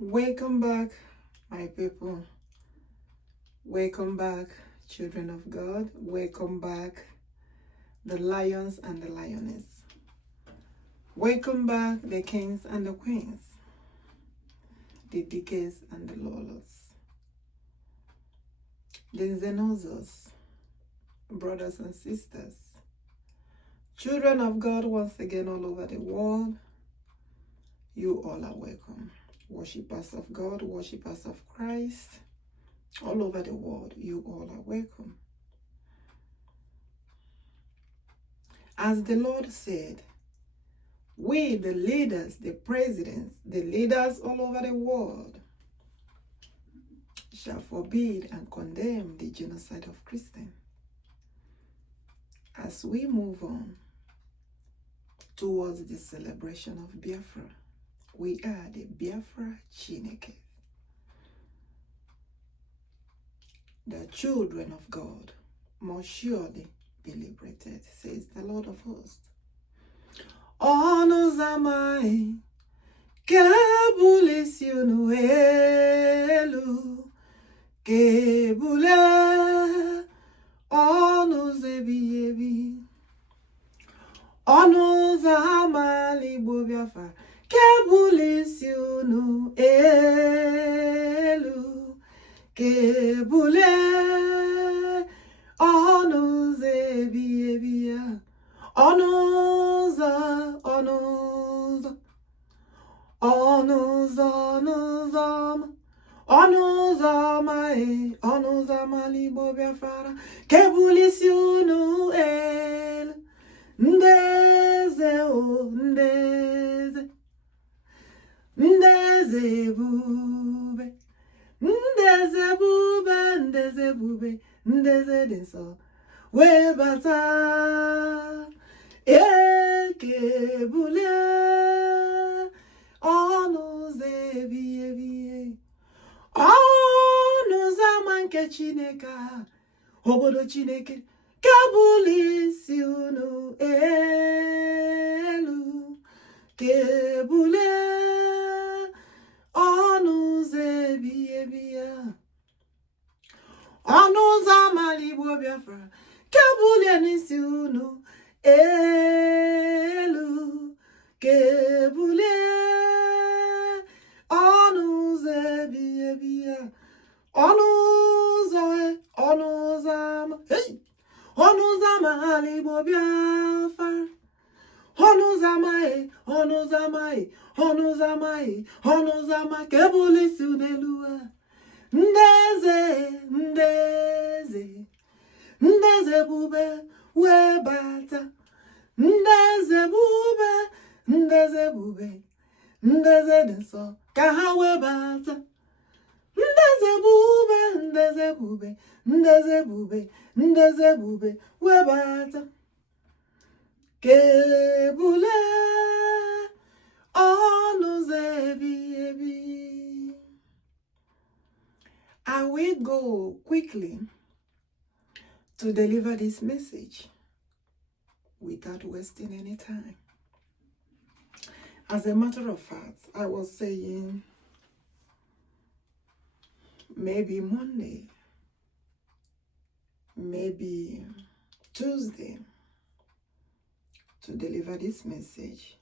Welcome back, my people. Welcome back, children of God. Welcome back, the lions and the lioness. Welcome back, the kings and the queens, the decades and the lawless, the xenosos, brothers and sisters, children of God once again all over the world. You all are welcome. Worshippers of God, worshippers of Christ, all over the world, you all are welcome. As the Lord said, we, the leaders, the presidents, the leaders all over the world, shall forbid and condemn the genocide of Christians. As we move on towards the celebration of Biafra, we are the Biafra Chineke. The children of God must surely be liberated, says the Lord of hosts. Ọnụ zamai kebulisi unu elu kebule ọnụ zebi ebi ọnụ zamali Igbo Biafra kebulisi unu elu kebule ọnụ zebi ebi ya ọnụ zama Igbo Biafra kebulisi unu elu ndeze o ndeze bube ndeze bube ndeze bube ndeze dị nsọ webata ekebule ọnụ zebi ebi ọnụ zama nke Chineke obodo Chineke kebulisi unu elu kebule ọnụ zebi ebi ya ọnụ zama Igbo Biafra kebule n'isi unu elu kebule ọnụ zebi ebi ya ọnụ zama Igbo Biafra ọnụ zama kebulisi unu elu ndeze bube webata ndeze bube ndeze dị nsọ ka ha webata ndeze bube webata kebule ọnụ zebi ebi. I will go quickly to deliver this message without wasting any time. As a matter of fact, I was saying maybe Monday, maybe Tuesday to deliver this message.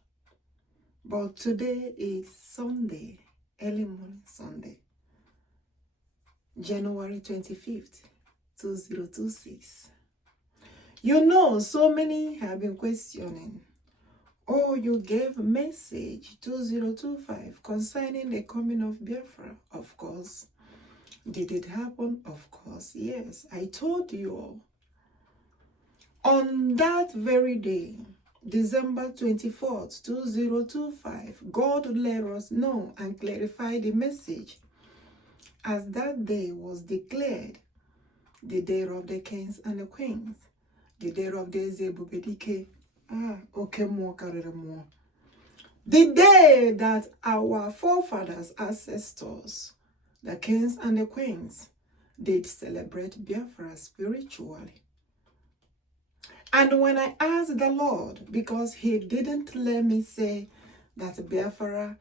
But today is Sunday, early morning Sunday, January 25th, 2026. You know, so many have been questioning, oh, you gave message 2025 concerning the coming of Biafra. Of course. Did it happen? Of course, yes. I told you all. On that very day, December 24th, 2025, God let us know and clarify the message, as that day was declared the day of the kings and the queens, the day of the ebubedike, the day that our forefathers, ancestors, the kings and the queens, did celebrate Biafra spiritually. And when I asked the Lord, because he didn't let me say that Biafra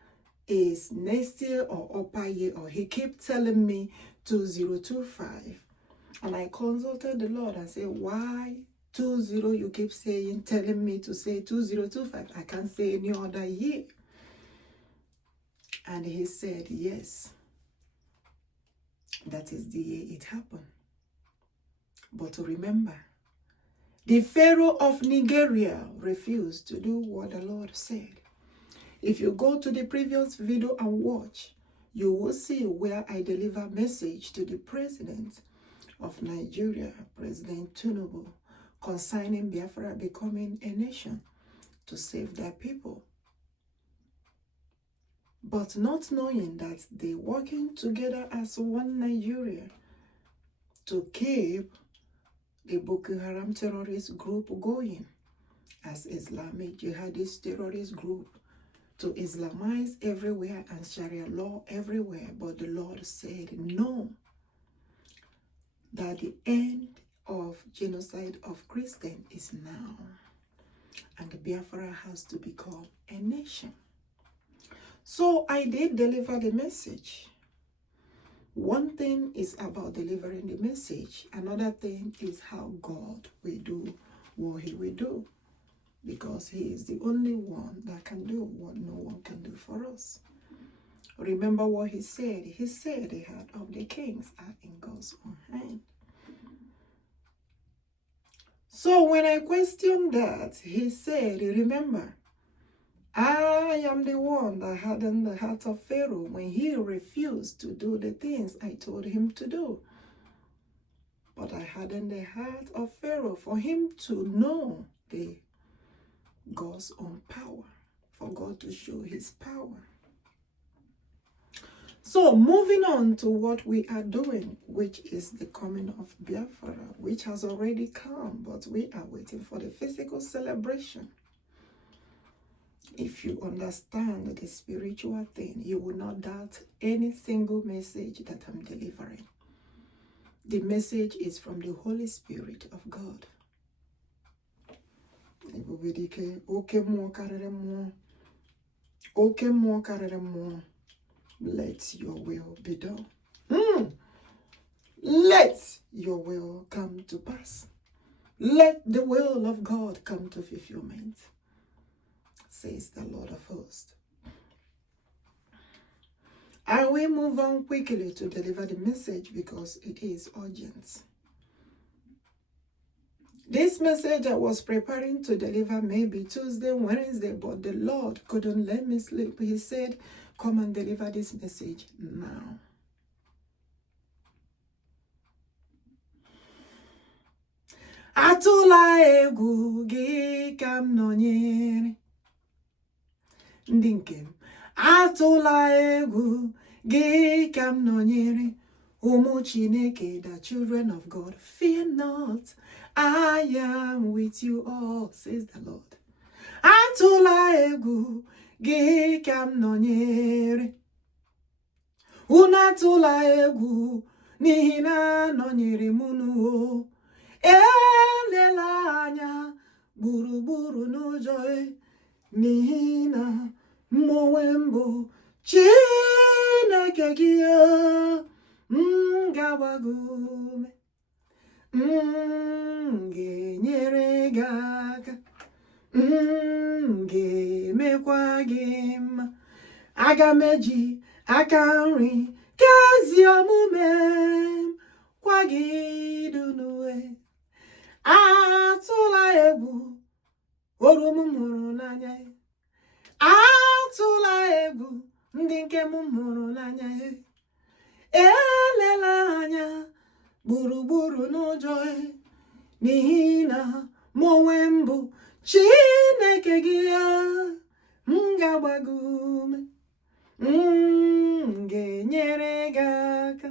is next year or upper year, or he kept telling me 2025. And I consulted the Lord and said, why 20 you keep saying, telling me to say 2025? I can't say any other year. And he said, yes, that is the year it happened. But remember, the Pharaoh of Nigeria refused to do what the Lord said. If you go to the previous video and watch, you will see where I deliver message to the president of Nigeria, President Tinubu, concerning Biafra becoming a nation to save their people. But not knowing that they working together as one Nigeria to keep the Bokoharam terrorist group going as Islamic jihadist terrorist group to Islamize everywhere and Sharia law everywhere. But the Lord said no, that the end of genocide of Christians is now, and Biafra has to become a nation. So I did deliver the message. One thing is about delivering the message. Another thing is how God will do what he will do, because he is the only one that can do what no one can do for us. Remember what he said. He said the heart of the kings are in God's own hand. So when I questioned that, he said, remember, I am the one that hardened the heart of Pharaoh when he refused to do the things I told him to do. But I hardened the heart of Pharaoh for him to know God's own power, for God to show his power. So moving on to what we are doing, which is the coming of Biafra, which has already come, but we are waiting for the physical celebration. If you understand the spiritual thing, you will not doubt any single message that I'm delivering. The message is from the Holy Spirit of God. Ebubedike, OKWUCHUKWU, let your will be done. Let your will come to pass. Let the will of God come to fulfillment, says the Lord of hosts. I will move on quickly to deliver the message because it is urgent. This message I was preparing to deliver maybe Tuesday, Wednesday, but the Lord couldn't let me sleep. He said, come and deliver this message now. Atụla egwu gị ka m nọnyere. Ndị nke m, atụla egwu gị ka m nọnyere. Ụmụ Chineke, the children of God, fear not, I am with you all, says the Lord. Atụla egwu gị ka m nọnyere. Unu atụla egwu n'ihi na nọnyere m unu. Elela anya gburugburu n'ụjọ n'ihi na mụ onwe m bụ Chineke gị, ga-agba gị ume, ga-enyere gị aka, ga-emekwa gị mma. Aga m eji aka nri ka ezi omume m kwagide unu. Atụla egwu oru m hụrụ n'anya. Atụla egwu ndị nke m hụrụ n'anya. Elela anya gburugburu n'ụjọ n'ihi na mụ onwe m bụ Chineke gị, m ga-agba gị ume, ga-enyere gị aka,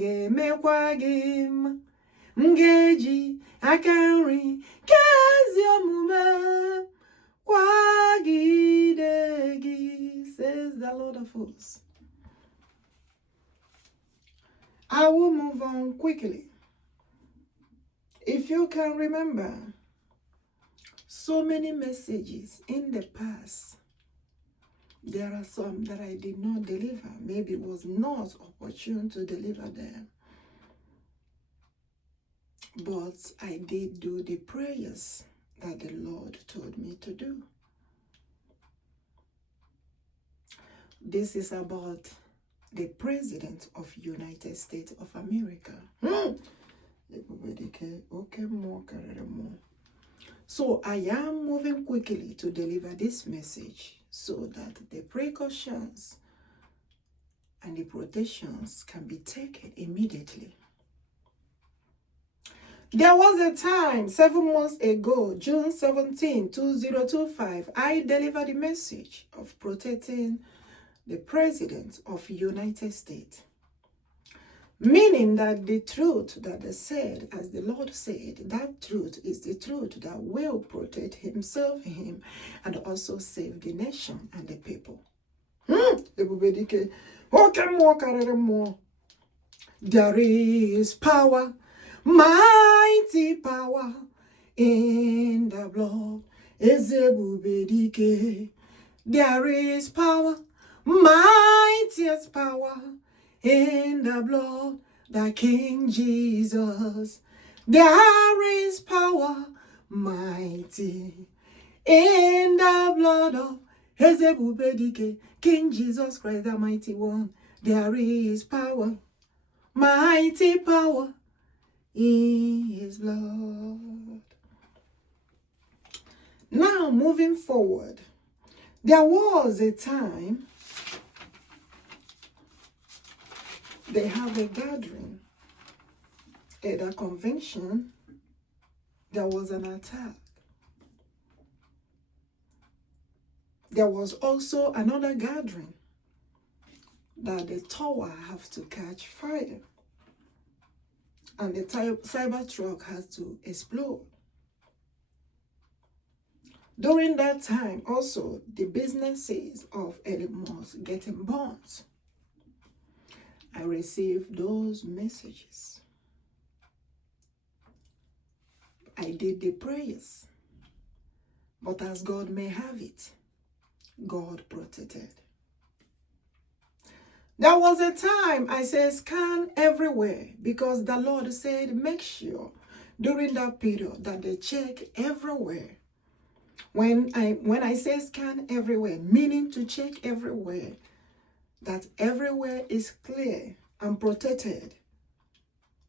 ga-emekwa gị mma. M ga-eji aka nri ka ezi omume kwagide gị, says the Lord of hosts. I will move on quickly. If you can remember, so many messages in the past There are some that I did not deliver. Maybe it was not opportune to deliver them. But I did do the prayers that the Lord told me to do. This is about the President of United States of America. So I am moving quickly to deliver this message so that the precautions and the protections can be taken immediately. There was a time 7 months ago, June 17, 2025, I delivered the message of protecting the President of United States. Meaning that the truth that they said, as the Lord said, that truth is the truth that will protect himself, him, and also save the nation and the people. Ebubedike, there is power, mighty power in the blood. Ebubedike, there is power, mightiest power in the blood, the King Jesus. There is power, mighty, in the blood of Ebubedike, King Jesus Christ, the mighty one. There is power, mighty power in his blood. Now, moving forward, there was a time they have a gathering at a convention. There was an attack. There was also another gathering that the tower has to catch fire and the cyber truck has to explode. During that time, also, the businesses of Elon Musk getting bombed. I received those messages. I did the prayers. But as God may have it, God protected. There was a time I said scan everywhere because the Lord said make sure during that period that they check everywhere. When I say scan everywhere, meaning to check everywhere, that everywhere is clear and protected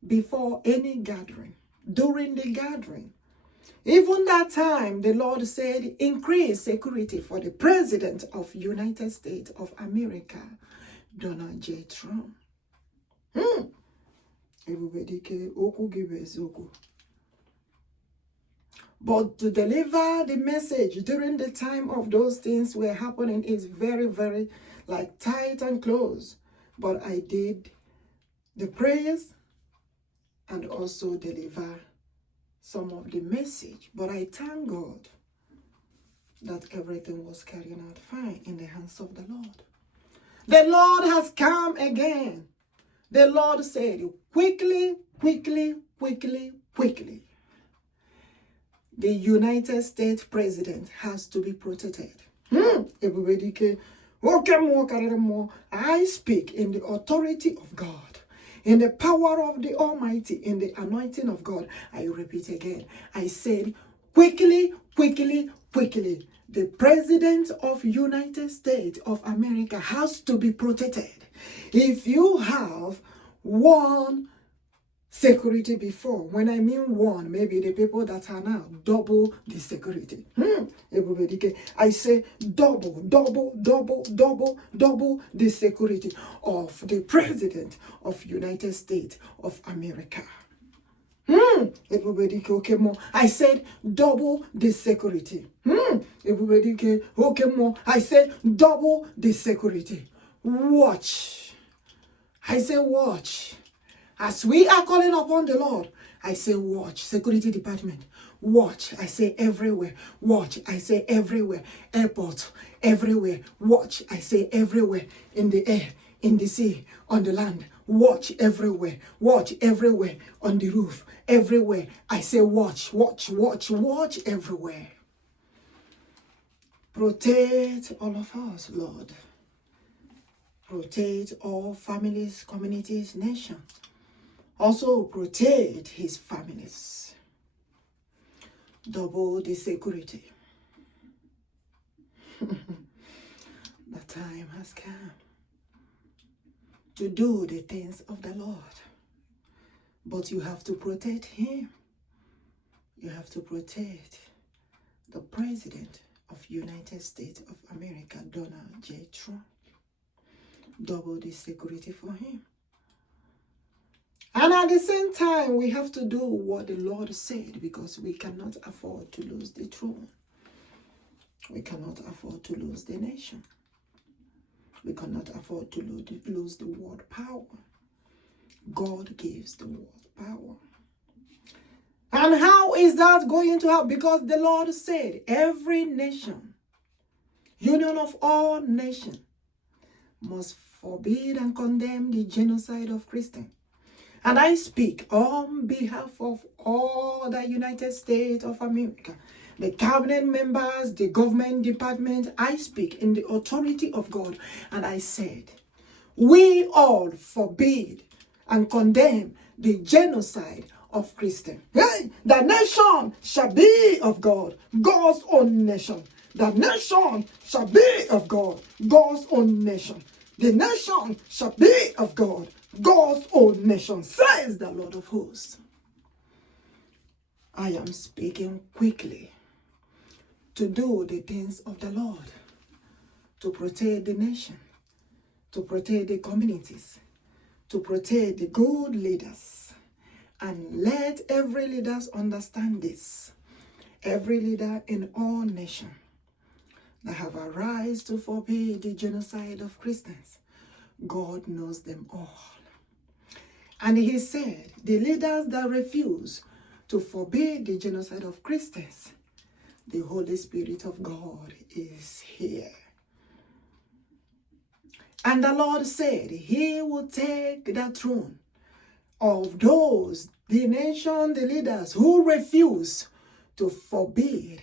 before any gathering, during the gathering. Even that time, the Lord said, increase security for the President of United States of America, Donald J. Trump. But to deliver the message during the time of those things were happening is very, very like tight and close. But I did the prayers and also deliver some of the message. But I thank God that everything was carried out fine in the hands of the Lord. The Lord has come again. The Lord said, quickly, quickly, quickly, quickly. The United States president has to be protected. I speak in the authority of God, in the power of the Almighty, in the anointing of God. I repeat again. I said, quickly, quickly, quickly. The president of United States of America has to be protected. If you have one security before, when I mean one, maybe the people that are now double the security. I say double the security of the president of United States of America. I said double the security. I said double the security. Watch. I say watch. As we are calling upon the Lord, I say watch. Security department, watch. I say everywhere. Watch. I say everywhere. Airport, everywhere. Watch. I say everywhere. In the air, in the sea, on the land. Watch everywhere. Watch everywhere. On the roof, everywhere. I say watch, watch, watch, watch everywhere. Protect all of us, Lord. Protect all families, communities, nation. Also protect his families. Double the security. The time has come to do the things of the Lord. But you have to protect him. You have to protect the President of United States of America, Donald J. Trump. Double the security for him. And at the same time, we have to do what the Lord said, because we cannot afford to lose the throne. We cannot afford to lose the nation. We cannot afford to lose the world power. God gives the world power. And how is that going to happen? Because the Lord said, every nation, union of all nations, must forbid and condemn the genocide of Christians. And I speak on behalf of all the United States of America, the cabinet members, the government department. I speak in the authority of God. And I said, we all forbid and condemn the genocide of Christians. Hey, the nation shall be of God, God's own nation. The nation shall be of God, God's own nation. The nation shall be of God, God's own nation, says the Lord of hosts. I am speaking quickly to do the things of the Lord, to protect the nation, to protect the communities, to protect the good leaders. And let every leader understand this. Every leader in all nations that have arisen to forbid the genocide of Christians, God knows them all. And he said, the leaders that refuse to forbid the genocide of Christians, the Holy Spirit of God is here. And the Lord said he will take the throne of those, the nation, the leaders who refuse to forbid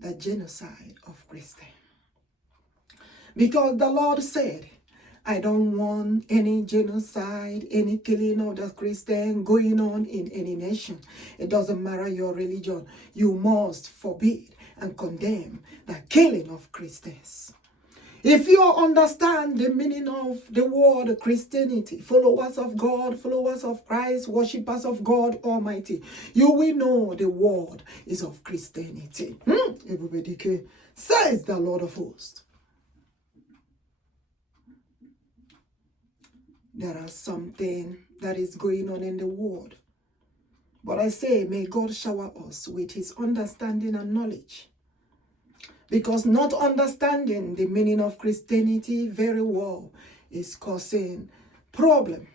the genocide of Christians. Because the Lord said, I don't want any genocide, any killing of the Christian going on in any nation. It doesn't matter your religion. You must forbid and condemn the killing of Christians. If you understand the meaning of the word Christianity, followers of God, followers of Christ, worshippers of God Almighty, you will know the word is of Christianity. Ebubedike, says the Lord of hosts. There is something that is going on in the world. But I say, may God shower us with his understanding and knowledge. Because not understanding the meaning of Christianity very well is causing problem.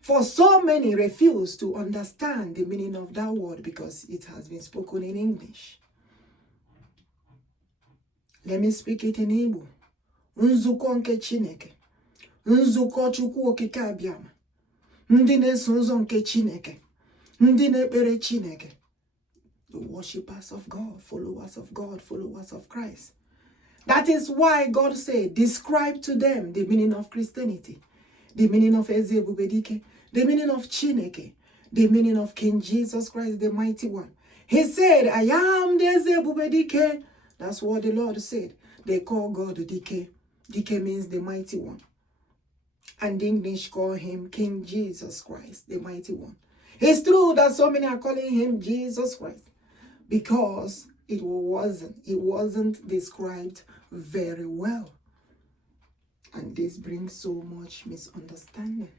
For so many refuse to understand the meaning of that word because it has been spoken in English. Let me speak it in Igbo. Nzuko nke Chineke. Nzuko chukwuokikeabiama. Ndị na-eso ụzọ nke Chineke. Ndị na-ekpere Chineke. The worshippers of God, followers of Christ. That is why God said, describe to them the meaning of Christianity, the meaning of ebubedike, the meaning of Chineke, the meaning of King Jesus Christ, the mighty one. He said, I am the ebubedike. That's what the Lord said. They call God Dike. Dike means the mighty one. And the English call him King Jesus Christ, the mighty one. It's true that so many are calling him Jesus Christ because it wasn't described very well. And this brings so much misunderstanding.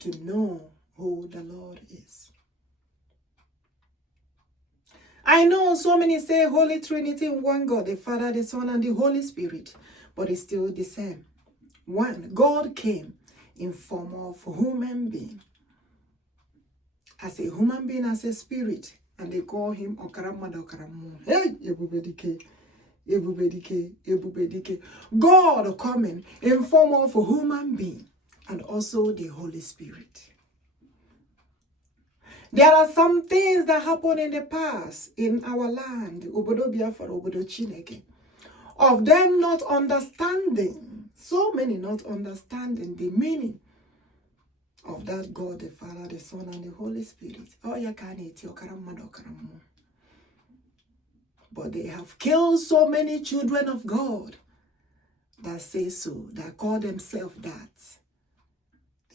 To know who the Lord is. I know so many say Holy Trinity in one God, the Father, the Son, and the Holy Spirit. But it's still the same. One, God came in form of human being. As a human being, as a spirit. And they call him Okaramada. Hey, ebubedike, ebubedike, ebubedike. God coming in form of a human being. And also the Holy Spirit. There are some things that happened in the past in our land, Obodo Biafra, Obodo Chineke, of them not understanding, so many not understanding the meaning of that God, the Father, the Son, and the Holy Spirit. But they have killed so many children of God that say so, that call themselves that.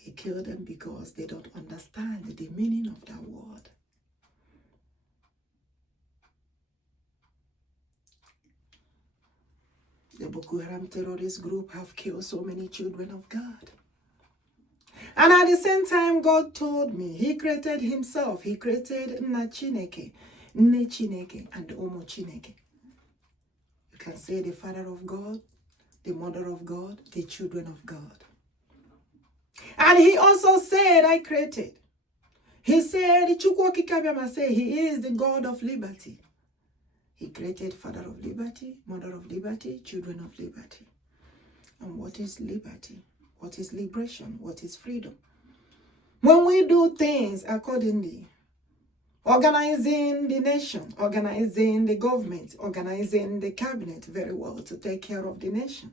They kill them because they don't understand the meaning of that word. The Bokoharam terrorist group have killed so many children of God. And at the same time, God told me, He created Himself. He created Nne Chineke, and Omo Chineke. You can say the Father of God, the Mother of God, the children of God. And He also said, I created. He said, chukwuokikeabiama said, He is the God of liberty. He created Father of liberty, Mother of liberty, children of liberty. And what is liberty? What is liberation? What is freedom? When we do things accordingly, organizing the nation, organizing the government, organizing the cabinet very well to take care of the nation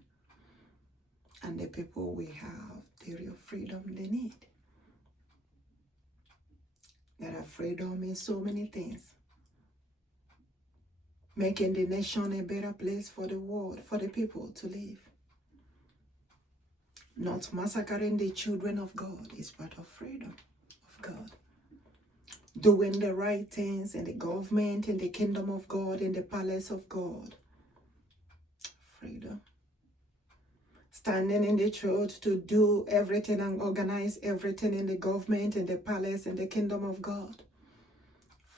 and the people we have the real freedom they need. There are freedom in so many things. Making the nation a better place for the world, for the people to live. Not massacring the children of God is part of freedom of God. Doing the right things in the government, in the kingdom of God, in the palace of God. Freedom. Standing in the truth to do everything and organize everything in the government, in the palace, in the kingdom of God.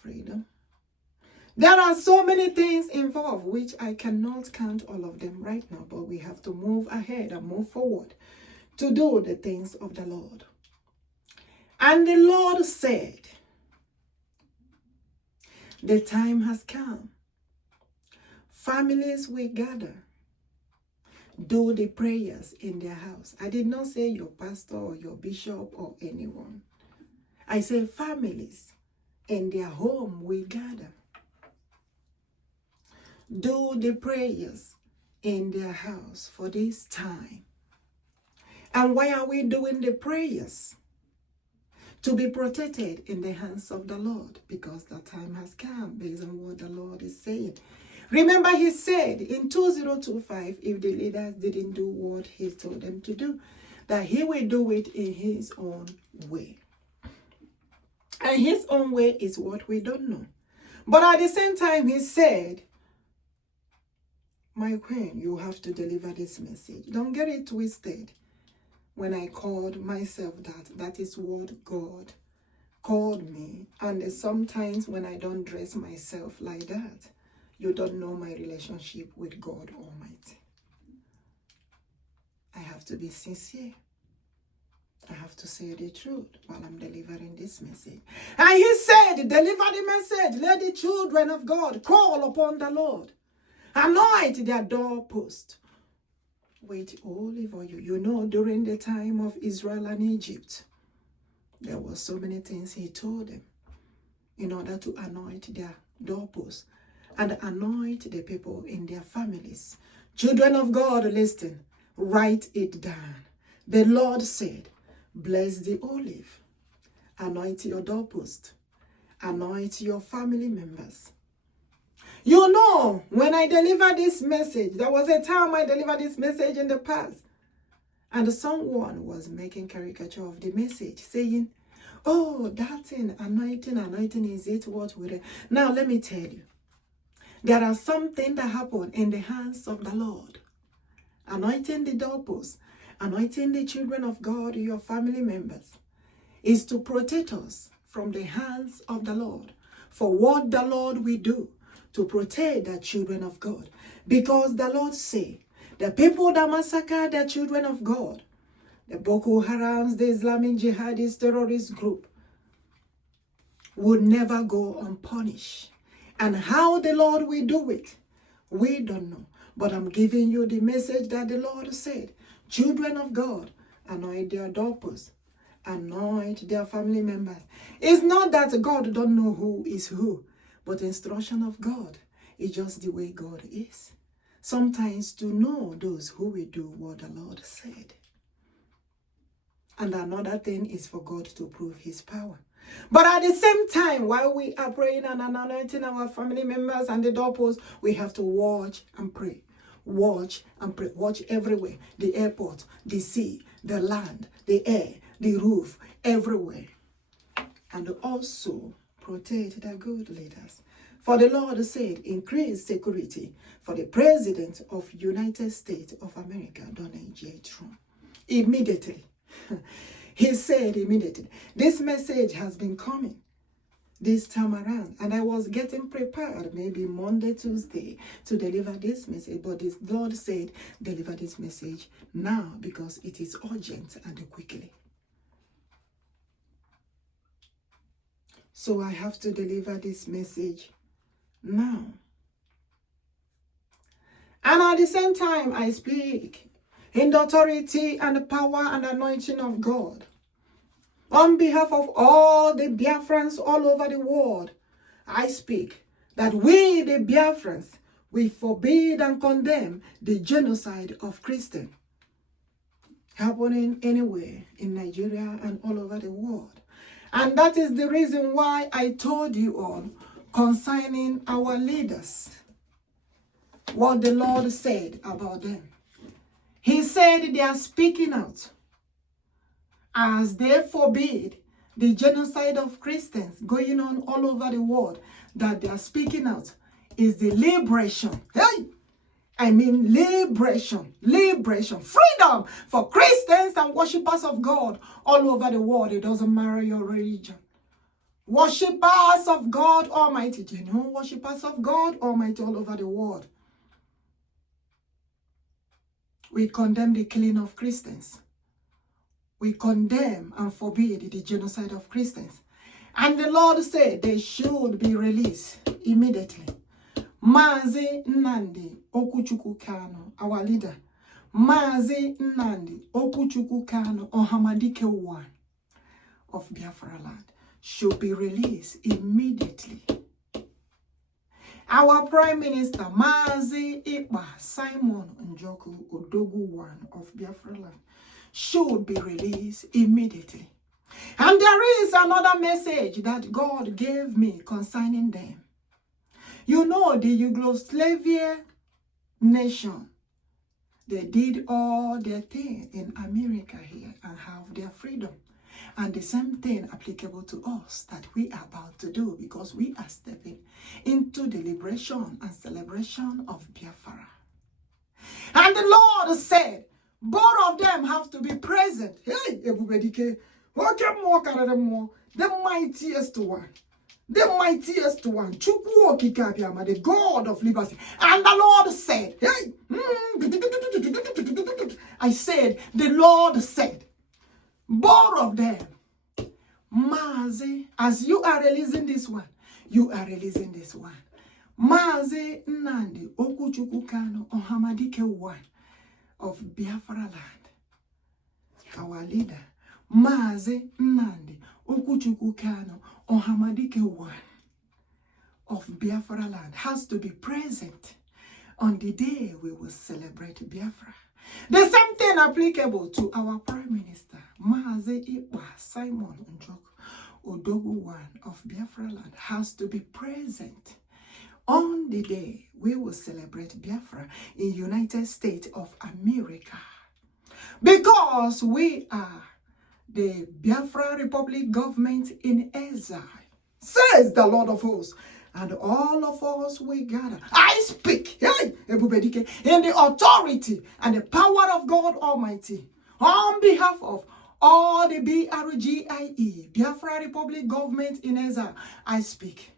Freedom. There are so many things involved, which I cannot count all of them right now, but we have to move ahead and move forward to do the things of the Lord. And the Lord said, the time has come. Families will gather. Do the prayers in their house. I did not say your pastor or your bishop or anyone. I say families in their home will gather. Do the prayers in their house for this time. And why are we doing the prayers? To be protected in the hands of the Lord, because the time has come based on what the Lord is saying. Remember, He said in 2025, if the leaders didn't do what He told them to do, that He will do it in His own way. And His own way is what we don't know. But at the same time, He said, my queen, you have to deliver this message. Don't get it twisted. When I called myself that is what God called me. And sometimes when I don't dress myself like that, you don't know my relationship with God Almighty. I have to be sincere. I have to say the truth while I'm delivering this message. And He said, deliver the message. Let the children of God call upon the Lord. Anoint their doorpost with olive oil. You know, during the time of Israel and Egypt, there were so many things He told them in order to anoint their doorposts and anoint the people in their families. Children of God, listen, write it down. The Lord said, bless the olive, anoint your doorpost, anoint your family members. You know, when I deliver this message, there was a time I delivered this message in the past, and someone was making caricature of the message, saying, oh, that thing, anointing, is it what we read? Now, let me tell you, there are something that happen in the hands of the Lord. Anointing the doorposts, anointing the children of God, your family members, is to protect us from the hands of the Lord. For what the Lord will do to protect the children of God. Because the Lord say, the people that massacre the children of God, the Bokoharams, the Islamic jihadist terrorist group, would never go unpunished. And how the Lord will do it, we don't know. But I'm giving you the message that the Lord said. Children of God, anoint their doorposts, anoint their family members. It's not that God don't know who is who, but the instruction of God is just the way God is. Sometimes to know those who will do what the Lord said. And another thing is for God to prove his power. But at the same time, while we are praying and anointing our family members and the doorposts, we have to watch and pray. Watch and pray. Watch everywhere. The airport, the sea, the land, the air, the roof, everywhere. And also protect the good leaders. For the Lord said, increase security for the President of United States of America, Donald J. Trump. Immediately. He said immediately. This message has been coming this time around. And I was getting prepared, maybe Monday, Tuesday, to deliver this message. But the Lord said, deliver this message now because it is urgent and quickly. So I have to deliver this message now. And at the same time, I speak in the authority and the power and anointing of God. On behalf of all the Biafrans all over the world, I speak that we, the Biafrans, we forbid and condemn the genocide of Christians happening anywhere in Nigeria and all over the world. And that is the reason why I told you all concerning our leaders, what the Lord said about them. He said they are speaking out as they forbid the genocide of Christians going on all over the world. That they are speaking out is the liberation. Hey! I mean liberation, freedom for Christians and worshippers of God all over the world. It doesn't matter your religion. Worshippers of God Almighty, genuine worshippers of God Almighty all over the world. We condemn the killing of Christians. We condemn and forbid the genocide of Christians. And the Lord said they should be released immediately. MAZI NNAMDI OKWUCHUKWU KANU, our leader. MAZI NNAMDI OKWUCHUKWU KANU, OHAMADIKE 1 of Biafra land, should be released immediately. Our Prime Minister, MAZI EKPA Simon NJOKU ODOGWU 1 of Biafra land, should be released immediately. And there is another message that God gave me concerning them. You know, the Yugoslavia nation, they did all their thing in America here and have their freedom. And the same thing applicable to us that we are about to do, because we are stepping into the liberation and celebration of Biafra. And the Lord said, both of them have to be present. Hey, ebubedike, the mightiest one. The mightiest one, chukwuokikeabiama, the God of liberty. And the Lord said, hey, I said, the Lord said, both of them, MAZI, as you are releasing this one, you are releasing this one. MAZI NNAMDI OKWUCHUKWU KANU, OHAMADIKE 1 of Biafra land. Our leader, MAZI NNAMDI OKWUCHUKWU KANU, OHAMADIKE 1 of Biafra land, has to be present on the day we will celebrate Biafra. The same thing applicable to our Prime Minister, MAZI EKPA Simon NJOKU ODOGWU 1 of Biafra land, has to be present on the day we will celebrate Biafra in United States of America. Because we are the Biafra Republic government in exile, says the Lord of hosts. And all of us we gather. I speak, hey, ebubedike, in the authority and the power of God Almighty, on behalf of all the BRGIE, Biafra Republic government in exile. I speak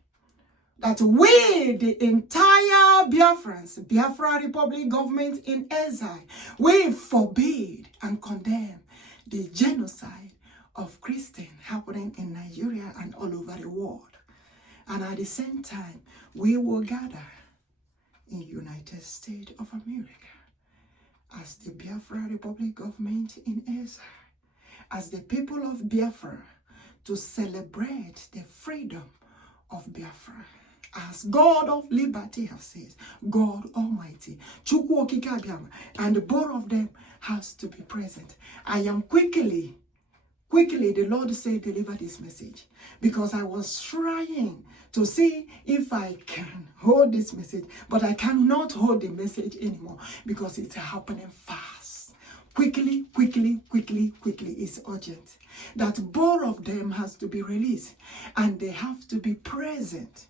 that we, the entire Biafrans, Biafra Republic government in exile, we forbid and condemn the genocide of Christians happening in Nigeria and all over the world. And at the same time, we will gather in United States of America as the Biafra Republic government in exile. as the people of Biafra to celebrate the freedom of Biafra. As God of liberty have said, God Almighty, chukwuokikeabiama, and both of them has to be present. I am quickly, the Lord said, deliver this message, because I was trying to see if I can hold this message, but I cannot hold the message anymore because it's happening fast. Quickly, it's urgent that both of them has to be released, and they have to be present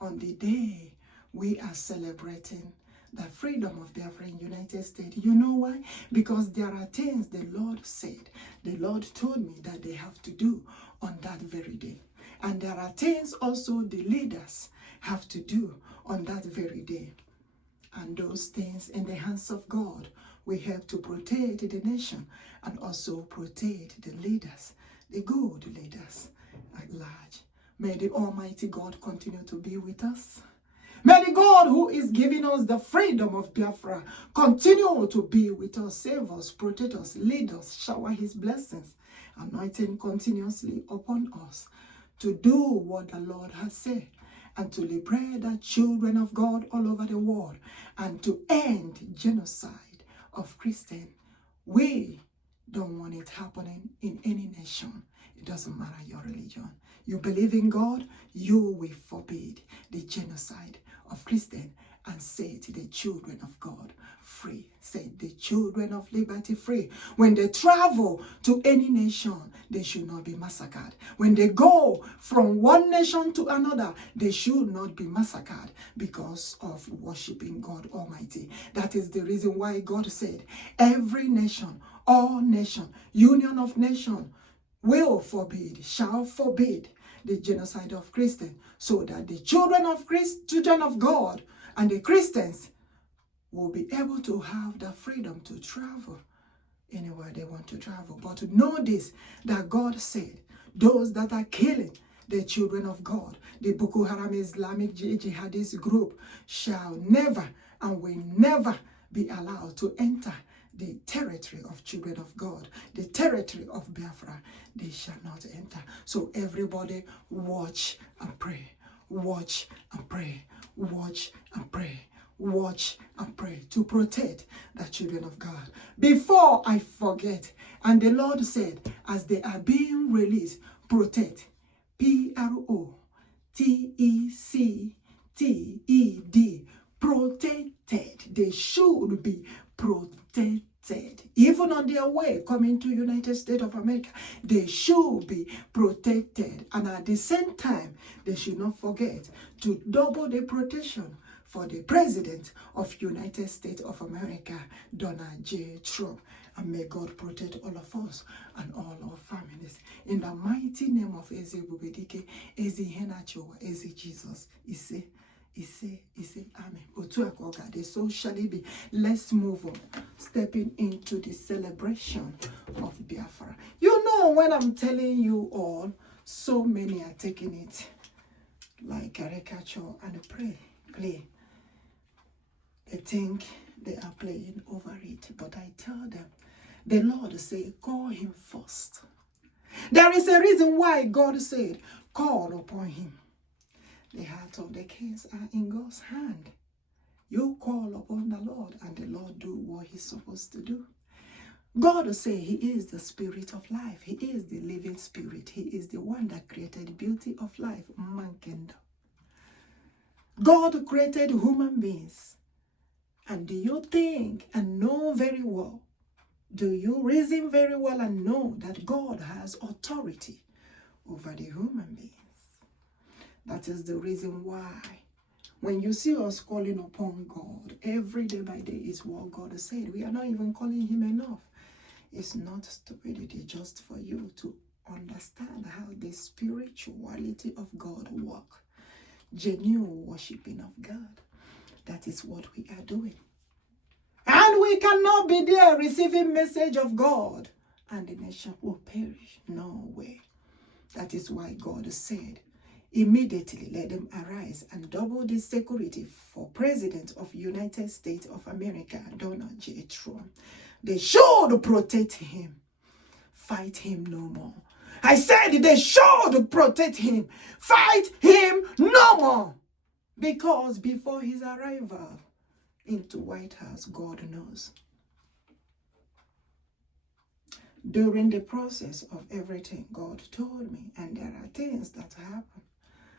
on the day we are celebrating the freedom of Biafra in United States. You know why? Because there are things the Lord said, the Lord told me that they have to do on that very day. And there are things also the leaders have to do on that very day. And those things in the hands of God will help to protect the nation and also protect the leaders, the good leaders at large. May the Almighty God continue to be with us. May the God who is giving us the freedom of Biafra continue to be with us, save us, protect us, lead us, shower his blessings, anointing continuously upon us to do what the Lord has said, and to liberate the children of God all over the world, and to end genocide of Christians. We don't want it happening in any nation. It doesn't matter your religion. You believe in God, you will forbid the genocide of Christians and set the children of God free. Set the children of liberty free. When they travel to any nation, they should not be massacred. When they go from one nation to another, they should not be massacred because of worshiping God Almighty. That is the reason why God said, every nation, all nation, union of nations, will forbid, shall forbid the genocide of Christians, so that the children of God and the Christians will be able to have the freedom to travel anywhere they want to travel. But to know this, that God said, those that are killing the children of God, the Bokoharam Islamic jihadist group, shall never and will never be allowed to enter the territory of children of God, the territory of Biafra. They shall not enter. So everybody watch and pray, watch and pray, watch and pray, watch and pray to protect the children of God. Before I forget, and the Lord said, as they are being released, protect, P-R-O-T-E-C-T-E-D, protected. They should be protected. Even on their way coming to United States of America, they should be protected. And at the same time, they should not forget to double the protection for the President of United States of America, Donald J. Trump. And may God protect all of us and all our families. In the mighty name of Eze Ebubedike, Eze Henachowa, Eze Jesus, Ise, Amen. So shall it be. Let's move on. Stepping into the celebration of Biafra. You know, when I'm telling you all, so many are taking it like caricature and play. They think they are playing over it. But I tell them, the Lord say, call him first. There is a reason why God said, call upon him. The heart of the case are in God's hand. You call upon the Lord, and the Lord do what he's supposed to do. God say he is the spirit of life. He is the living spirit. He is the one that created the beauty of life, mankind. God created human beings. And do you think and know very well, do you reason very well and know that God has authority over the human beings? That is the reason why when you see us calling upon God every day by day is what God said. We are not even calling him enough. It's not stupidity, just for you to understand how the spirituality of God works. Genuine worshiping of God. That is what we are doing. And we cannot be there receiving message of God and the nation will perish. No way. That is why God said, immediately let them arise and double the security for President of United States of America, Donald J. Trump. They should protect him. fight him no more. I said they should protect him, fight him no more. Because before his arrival into White House, God knows. During the process of everything, God told me, and there are things that happen,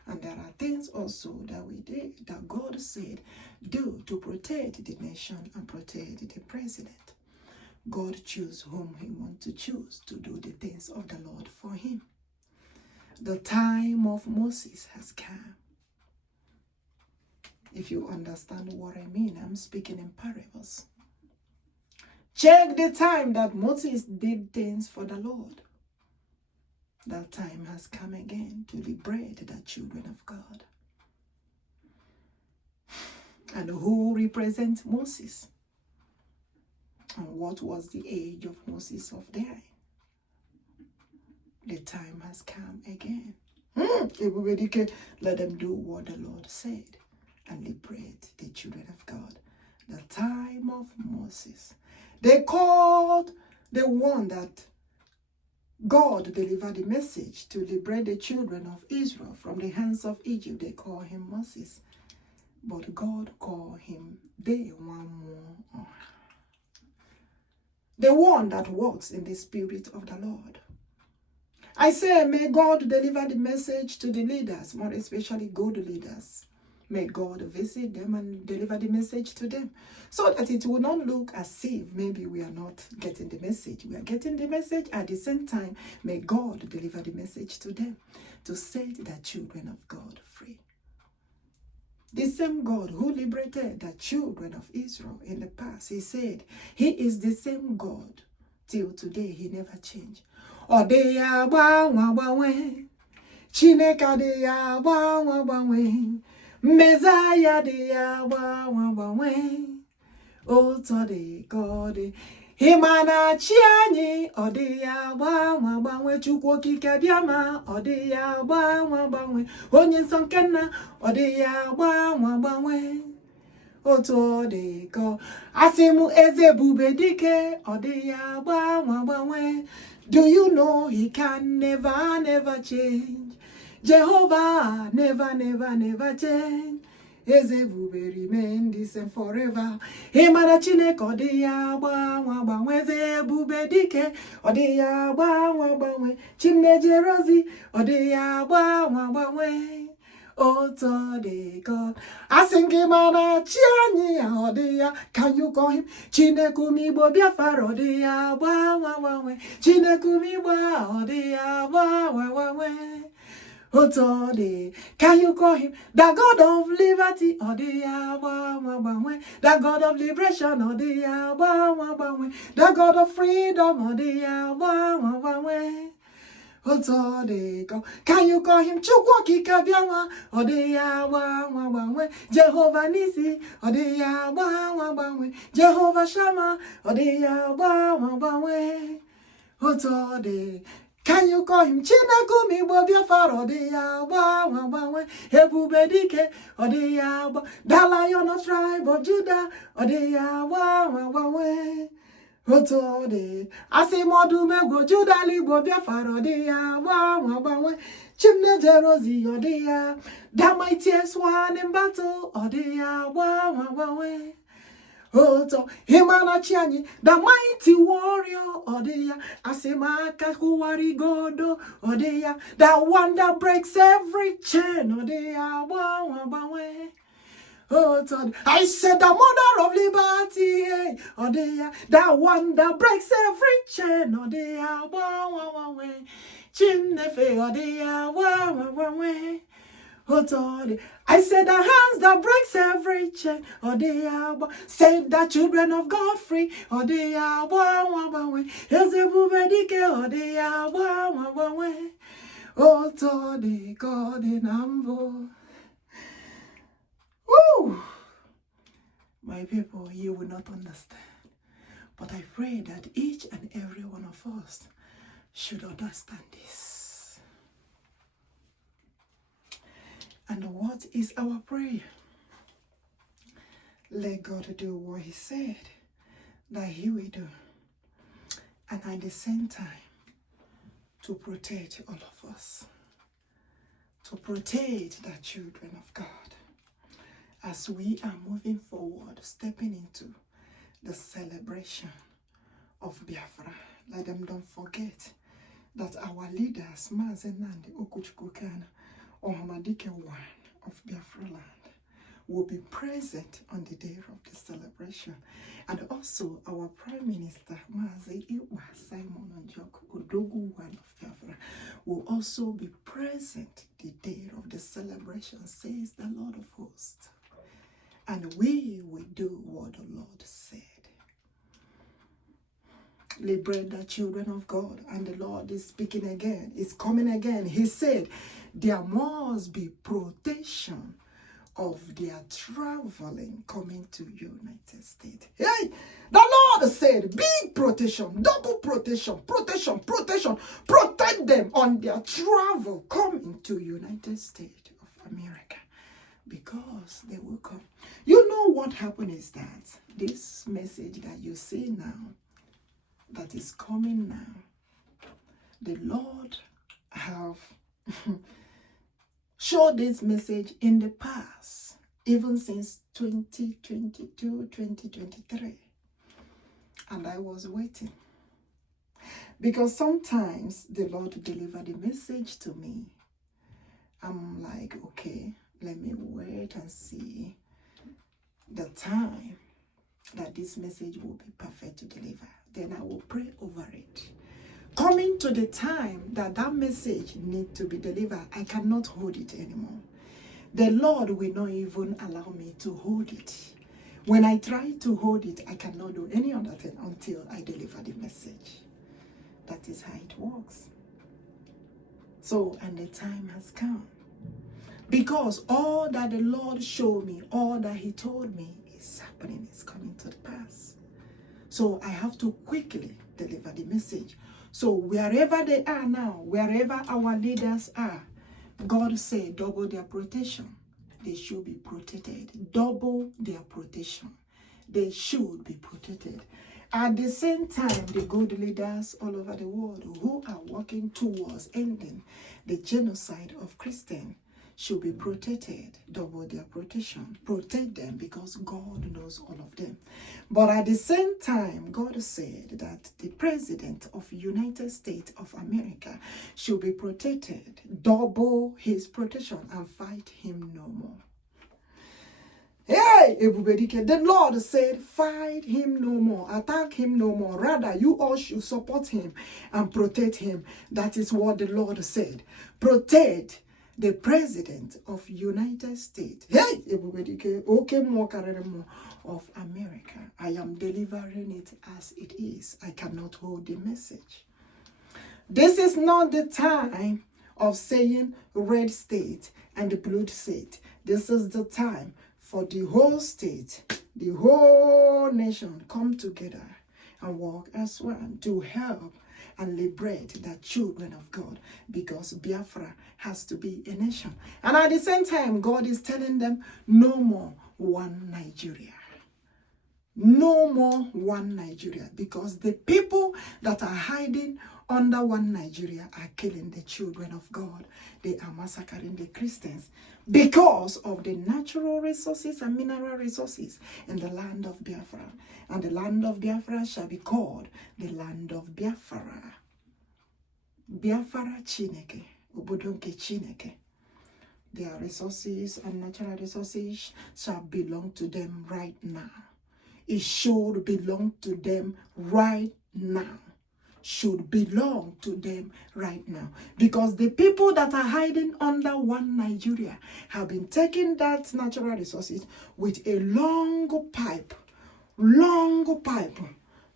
and there are things also that we did, that God said, do to protect the nation and protect the president. God choose whom he wants to choose to do the things of the Lord for him. The time of Moses has come. If you understand what I mean, I'm speaking in parables. Check the time that Moses did things for the Lord. That time has come again to liberate the children of God. And who represents Moses? And what was the age of Moses of dying? The time has come again. Ebubedike, let them do what the Lord said and liberate the children of God. The time of Moses. They called the one that God delivered the message to liberate the children of Israel from the hands of Egypt. They call him Moses. But God called him the one more. The one that walks in the spirit of the Lord. I say, may God deliver the message to the leaders, more especially good leaders. May God visit them and deliver the message to them, so that it will not look as if maybe we are not getting the message. We are getting the message at the same time. May God deliver the message to them to set the children of God free. The same God who liberated the children of Israel in the past, he said, he is the same God till today. He never changed. Odeya gbanwe, Chineke de ya gbanwe, Messiah de ya gbanwe, oto de God. Himana chiani, odeya gbanwe, chukwuokikeabiama, odeya gbanwe, onye nsọ nke nna, odeya gbanwe. Oto de God. Asimu eze ebubedike, odeya gbanwe. Do you know he can never change? Jehovah never change. Eze ebube remain the same forever. Himana Chineke odeya gbanwe, eze ebubedike, odeya gbanwe. Chinejerozi, odeya gbanwe. Oto de God. I sing him on a chiani odeya. Can you call him Chinekumi bo Biafra odeya wa. Chinekumi bo odeya wa. Oto de. Can you call him the God of liberty odeya wa. The God of liberation odeya wa. The God of freedom odeya wa. Oto de God. Can you call him chukwuokikeabiama odeya wa. Jehovah Nisi odeya wa. Jehovah Shammah odeya wa. Oto de. Can you call him Chinekumi bo Biafra odeya wa. Ebubedike odeya wa. The Lion of tribe of Judah odeya wa. Oto de. Asimodu mego Judali bo Biafra odeya wa. Chinejerozi odeya. The mightiest one in battle odeya wa. Oto himana chiani, the mighty warrior odeya. Asimaka kuwari godo odeya. The one that breaks every chain odeya wa. Oh, I said the mother of liberty, odeya, the one that breaks every chain, odeya, wa. Chinefe, odeya, wa. Oh, I said the hands that breaks every chain, odeya, save the children of God free, odeya, wa. Ezebubedike, odeya, wa. Oh, to God in Ambo. Woo! My people, you will not understand. But I pray that each and every one of us should understand this. And what is our prayer? Let God do what he said that he will do. And at the same time, to protect all of us, to protect the children of God as we are moving forward, stepping into the celebration of Biafra. Let them don't forget that our leaders, MAZI and OKWUCHUKWU OHAMADIKE 1 of Biafra land, will be present on the day of the celebration. And also our Prime Minister, MAZI Simon NJOKU, ODOGWU 1 of Biafra, will also be present the day of the celebration, says the Lord of hosts. And we will do what the Lord said. Liberate the children of God. And the Lord is speaking again. It's coming again. He said, there must be protection of their traveling coming to United States. Hey, the Lord said, big protection, double protection, protection. Protect them on their travel coming to United States of America. Because they will come. You know what happened is that this message that you see now, that is coming now, the Lord have showed this message in the past, even since 2022, 2023. And I was waiting. Because sometimes the Lord delivered the message to me. I'm like, okay, let me wait and see the time that this message will be perfect to deliver. Then I will pray over it. Coming to the time that that message needs to be delivered, I cannot hold it anymore. The Lord will not even allow me to hold it. When I try to hold it, I cannot do any other thing until I deliver the message. That is how it works. So, and the time has come. Because all that the Lord showed me, all that he told me is happening, is coming to pass. So I have to quickly deliver the message. So wherever they are now, wherever our leaders are, God said double their protection. They should be protected. Double their protection. They should be protected. At the same time, the good leaders all over the world who are working towards ending the genocide of Christians should be protected, double their protection. Protect them because God knows all of them. But at the same time, God said that the President of United States of America should be protected, double his protection and fight him no more. Hey, ebubedike, the Lord said, fight him no more, attack him no more. Rather, you all should support him and protect him. That is what the Lord said. Protect the President of United States, hey, ebubedike, OKWUCHUKWU of America. I am delivering it as it is. I cannot hold the message. This is not the time of saying red state and the blue state. This is the time for the whole state, the whole nation come together and work as one to help and liberate the children of God, because Biafra has to be a nation. And at the same time, God is telling them, no more one Nigeria. No more one Nigeria, because the people that are hiding under one Nigeria are killing the children of God. They are massacring the Christians because of the natural resources and mineral resources in the land of Biafra. And the land of Biafra shall be called the land of Biafra. Biafra Chineke, Obodonke Chineke. Their resources and natural resources shall belong to them right now. It should belong to them right now. Should belong to them right now. Because the people that are hiding under one Nigeria have been taking that natural resources with a long pipe,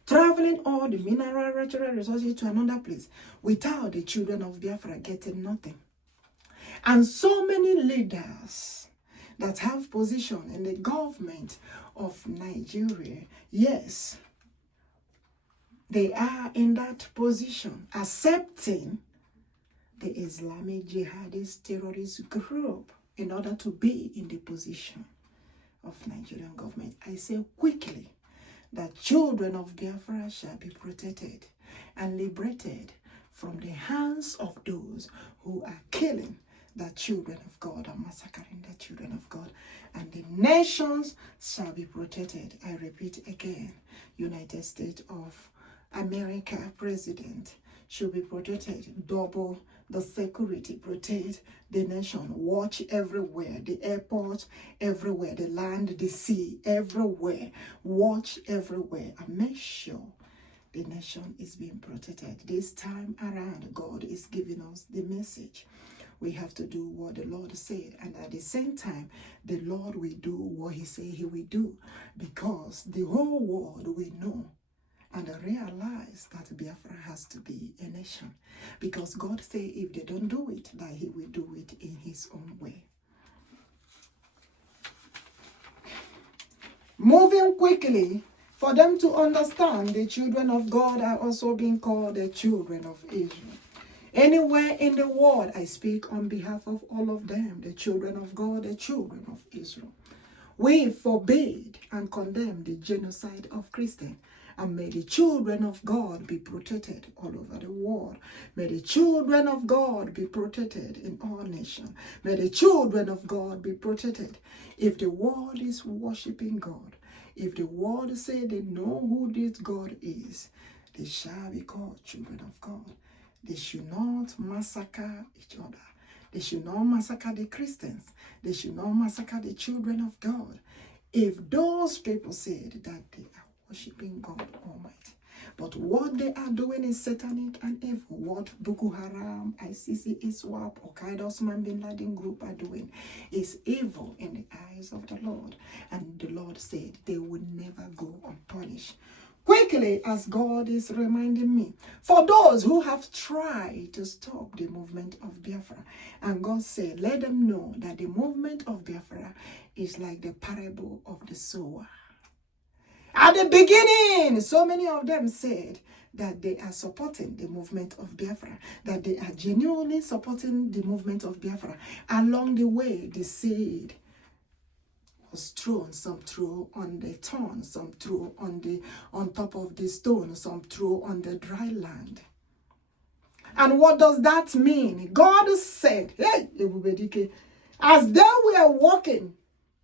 traveling all the mineral natural resources to another place without the children of Biafra getting nothing. And so many leaders that have position in the government of Nigeria, yes, they are in that position, accepting the Islamic jihadist terrorist group in order to be in the position of Nigerian government. I say quickly that children of Biafra shall be protected and liberated from the hands of those who are killing the children of God and massacring the children of God. And the nations shall be protected. I repeat again, United States of America president should be protected. Double the security, protect the nation. Watch everywhere, the airport, everywhere, the land, the sea, everywhere. Watch everywhere and make sure the nation is being protected. This time around, God is giving us the message. We have to do what the Lord said, and at the same time, the Lord will do what he said he will do, because the whole world will know and realize that Biafra has to be a nation, because God said if they don't do it, that he will do it in his own way. Moving quickly, for them to understand, the children of God are also being called the children of Israel. Anywhere in the world, I speak on behalf of all of them, the children of God, the children of Israel. We forbade and condemn the genocide of Christians, and may the children of God be protected all over the world. May the children of God be protected in all nations. May the children of God be protected. If the world is worshiping God, if the world say they know who this God is, they shall be called children of God. They should not massacre each other. They should not massacre the Christians. They should not massacre the children of God. If those people said that they are worshiping God Almighty, but what they are doing is satanic and evil, what Bokoharam, ICC, ISWAP, Al-Qaeda, Osman bin Laden group are doing is evil in the eyes of the Lord. And the Lord said they will never go unpunished. Quickly, as God is reminding me, for those who have tried to stop the movement of Biafra, and God said, let them know that the movement of Biafra is like the parable of the sower. At the beginning, so many of them said that they are supporting the movement of Biafra, that they are genuinely supporting the movement of Biafra. Along the way, the seed was thrown, some threw on the thorn, some threw on top of the stone, some threw on the dry land. And what does that mean? God said, hey, ebubedike, as they were walking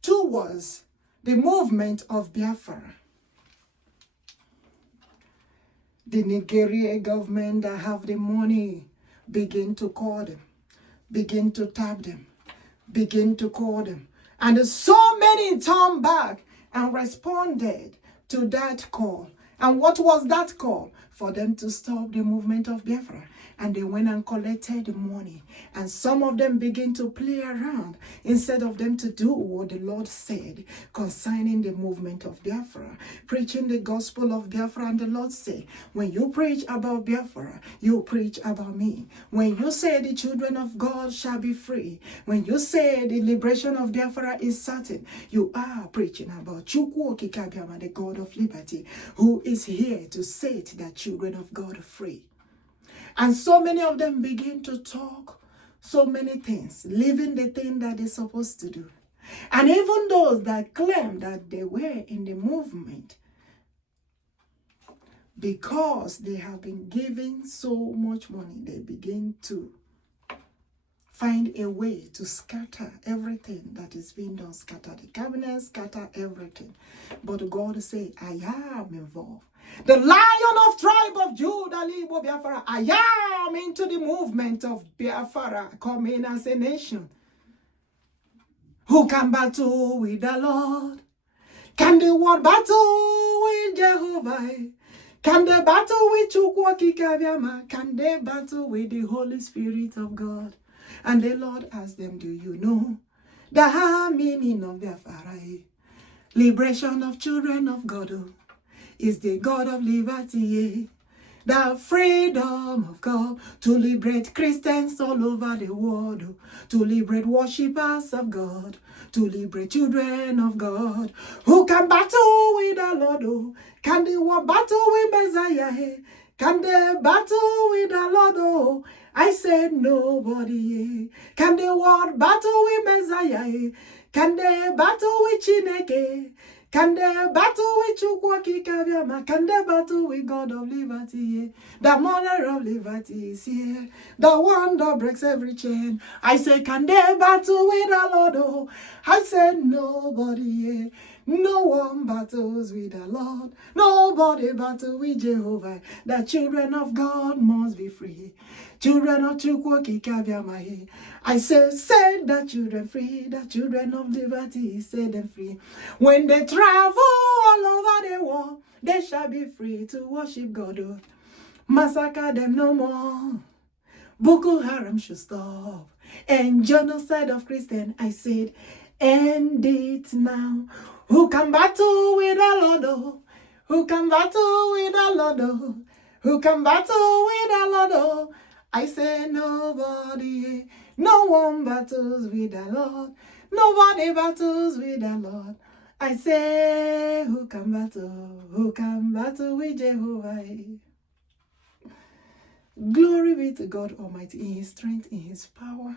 towards the movement of Biafra, the Nigerian government that have the money begin to call them, begin to tap them, begin to call them. And so many turned back and responded to that call. And what was that call? For them to stop the movement of Biafra. And they went and collected the money. And some of them began to play around instead of them to do what the Lord said concerning the movement of Biafra, preaching the gospel of Biafra. And the Lord said, when you preach about Biafra, you preach about me. When you say the children of God shall be free, when you say the liberation of Biafra is certain, you are preaching about chukwuokikeabiama, the God of liberty, who is here to set the children of God free. And so many of them begin to talk so many things, leaving the thing that they're supposed to do. And even those that claim that they were in the movement, because they have been given so much money, they begin to find a way to scatter everything that is being done, scatter the cabinet, scatter everything. But God said, I am involved. The Lion of tribe of Judah, Biafra, I am into the movement of Biafra, coming as a nation. Who can battle with the Lord? Can the world battle with Jehovah? Can they battle with chukwuokikeabiama? Can they battle with the Holy Spirit of God? And the Lord asked them, do you know the meaning of Biafra? Liberation of children of God is the God of liberty, the freedom of God to liberate Christians all over the world, to liberate worshippers of God, to liberate children of God. Who can battle with the Lord? Can the world battle with Messiah? Can they battle with the Lord? I said nobody. Can the world battle with Messiah? Can they battle with Chineke? Can they battle chukwuokikeabiama, can they battle with God of liberty? The mother of liberty is here, the one that breaks every chain. I say, can they battle with the Lord? Oh, I said, nobody. No one battles with the Lord. Nobody battles with Jehovah. The children of God must be free. Children of chukwuokikeabiama. I say, set the children free. The children of liberty, set them free. When they travel all over the world, they shall be free to worship God. Oh, massacre them no more. Bokoharam should stop. And genocide of Christians, I said, end it now. Who can battle with the Lord? Oh? Who can battle with the Lord? Oh? Who can battle with the Lord? Oh? I say nobody. No one battles with the Lord. Nobody battles with the Lord. I say, who can battle? Who can battle with Jehovah? Glory be to God Almighty in his strength, in his power,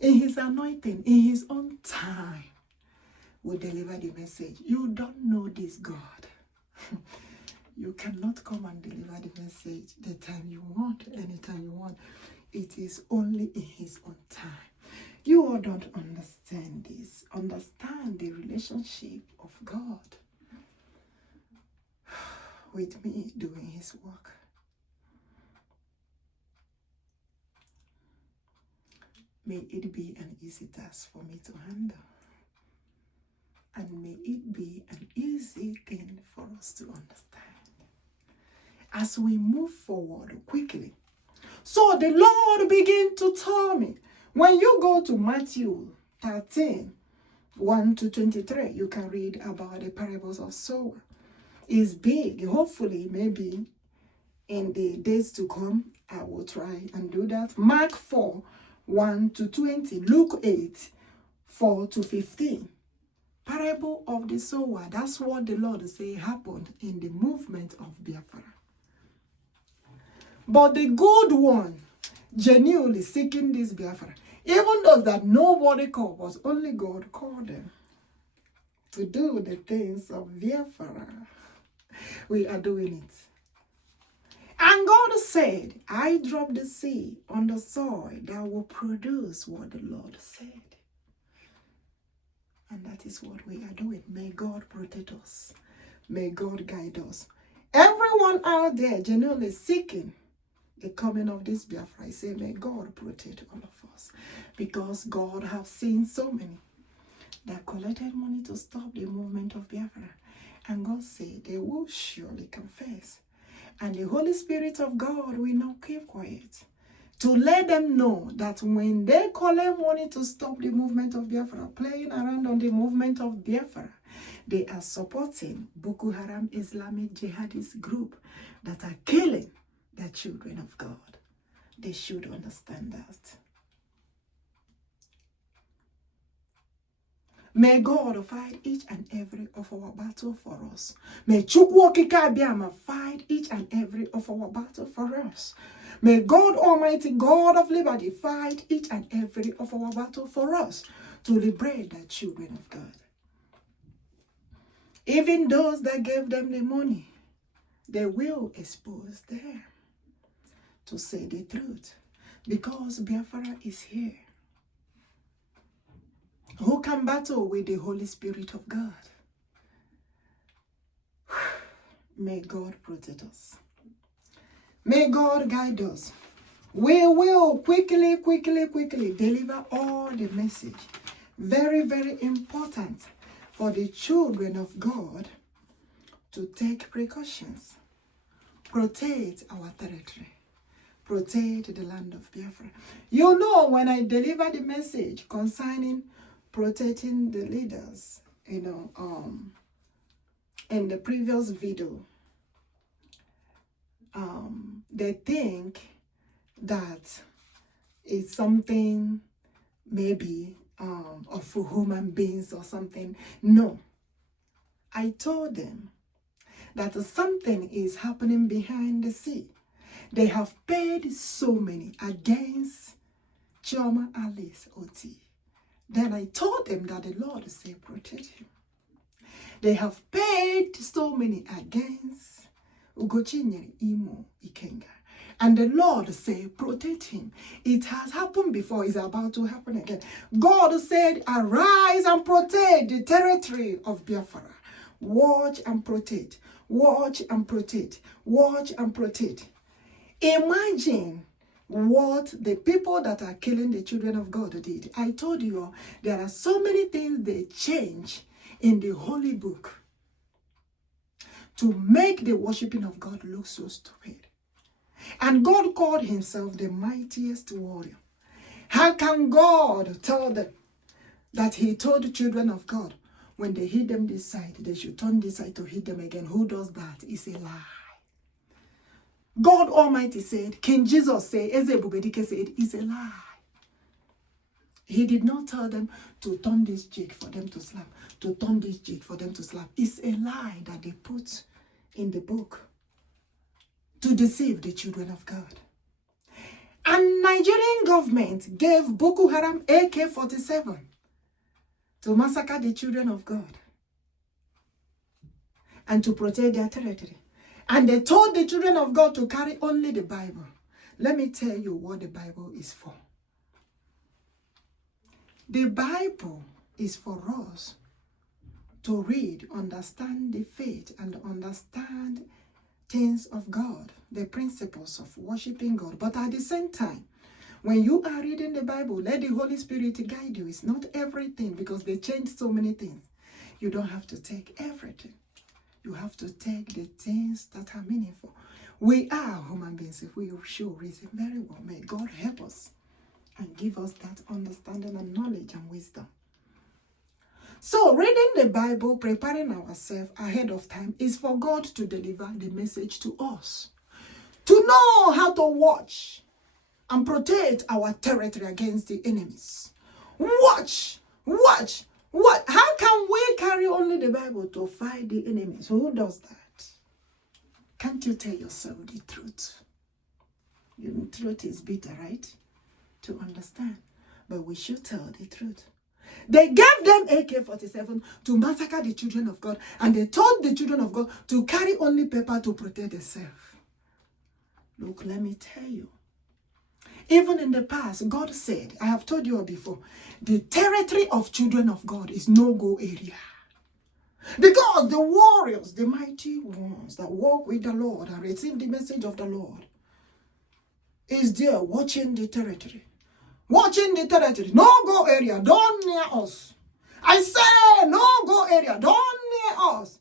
in his anointing, in his own time. Will deliver the message. You don't know this God. You cannot come and deliver the message the time you want, anytime you want. It is only in his own time. You all don't understand this. Understand the relationship of God with me doing his work. May it be an easy task for me to handle. And may it be an easy thing for us to understand. As we move forward quickly. So the Lord began to tell me, when you go to Matthew 13, 1 to 23, you can read about the parables of sower. It's big. Hopefully, maybe in the days to come, I will try and do that. Mark 4, 1 to 20, Luke 8, 4 to 15. Parable of the sower. That's what the Lord say happened in the movement of Biafra. But the good one, genuinely seeking this Biafra, even those that nobody called, was only God called them to do the things of Biafra. We are doing it. And God said, I drop the seed on the soil that will produce what the Lord said. And that is what we are doing. May God protect us. May God guide us. Everyone out there genuinely seeking the coming of this Biafra, I say, may God protect all of us. Because God have seen so many that collected money to stop the movement of Biafra. And God said they will surely confess. And the Holy Spirit of God will not keep quiet. To let them know that when they collect money to stop the movement of Biafra, playing around on the movement of Biafra, they are supporting Bokoharam Islamic jihadist group that are killing the children of God. They should understand that. May God fight each and every of our battle for us. May chukwuokikeabiama fight each and every of our battle for us. May God Almighty, God of liberty, fight each and every of our battle for us to liberate the children of God. Even those that gave them the money, they will expose them to say the truth. Because Biafra is here. Who can battle with the Holy Spirit of God? May God protect us. May God guide us. We will quickly deliver all the message. Very, very important for the children of God to take precautions. Protect our territory. Protect the land of Biafra. You know, when I deliver the message concerning protecting the leaders, in the previous video, they think that it's something maybe of human beings or something. No. I told them that something is happening behind the scene. They have paid so many against Chioma Alice Oti. Then I told them that the Lord said, protect him. They have paid so many against Ugochinyere Imo Ikenga. And the Lord said, protect him. It has happened before. It's about to happen again. God said, arise and protect the territory of Biafra. Watch and protect. Watch and protect. Watch and protect. Imagine what the people that are killing the children of God did. I told you, there are so many things they change in the holy book to make the worshiping of God look so stupid. And God called himself the mightiest warrior. How can God tell them that he told the children of God, when they hit them this side, they should turn this side to hit them again? Who does that? It's a lie. God Almighty said, King Jesus said, ebubedike said, it's a lie. He did not tell them to turn this cheek for them to slap, to turn this cheek for them to slap. It's a lie that they put in the book to deceive the children of God. And Nigerian government gave Bokoharam AK-47 to massacre the children of God and to protect their territory. And they told the children of God to carry only the Bible. Let me tell you what the Bible is for. The Bible is for us to read, understand the faith, and understand things of God, the principles of worshiping God. But at the same time, when you are reading the Bible, let the Holy Spirit guide you. It's not everything, because they changed so many things. You don't have to take everything. You have to take the things that are meaningful. We are human beings. If we should reason very well, may God help us and give us that understanding and knowledge and wisdom. So reading the Bible, preparing ourselves ahead of time, is for God to deliver the message to us. To know how to watch and protect our territory against the enemies. Watch. How can we carry only the Bible to fight the enemies? Who does that? Can't you tell yourself the truth? The truth is bitter, right? To understand. But we should tell the truth. They gave them AK-47 to massacre the children of God. And they told the children of God to carry only paper to protect themselves. Look, let me tell you. Even in the past, God said, I have told you all before, the territory of children of God is no-go area. Because the warriors, the mighty ones that walk with the Lord and receive the message of the Lord, is there watching the territory. Watching the territory. No-go area, don't near us. I say no-go area, don't near us.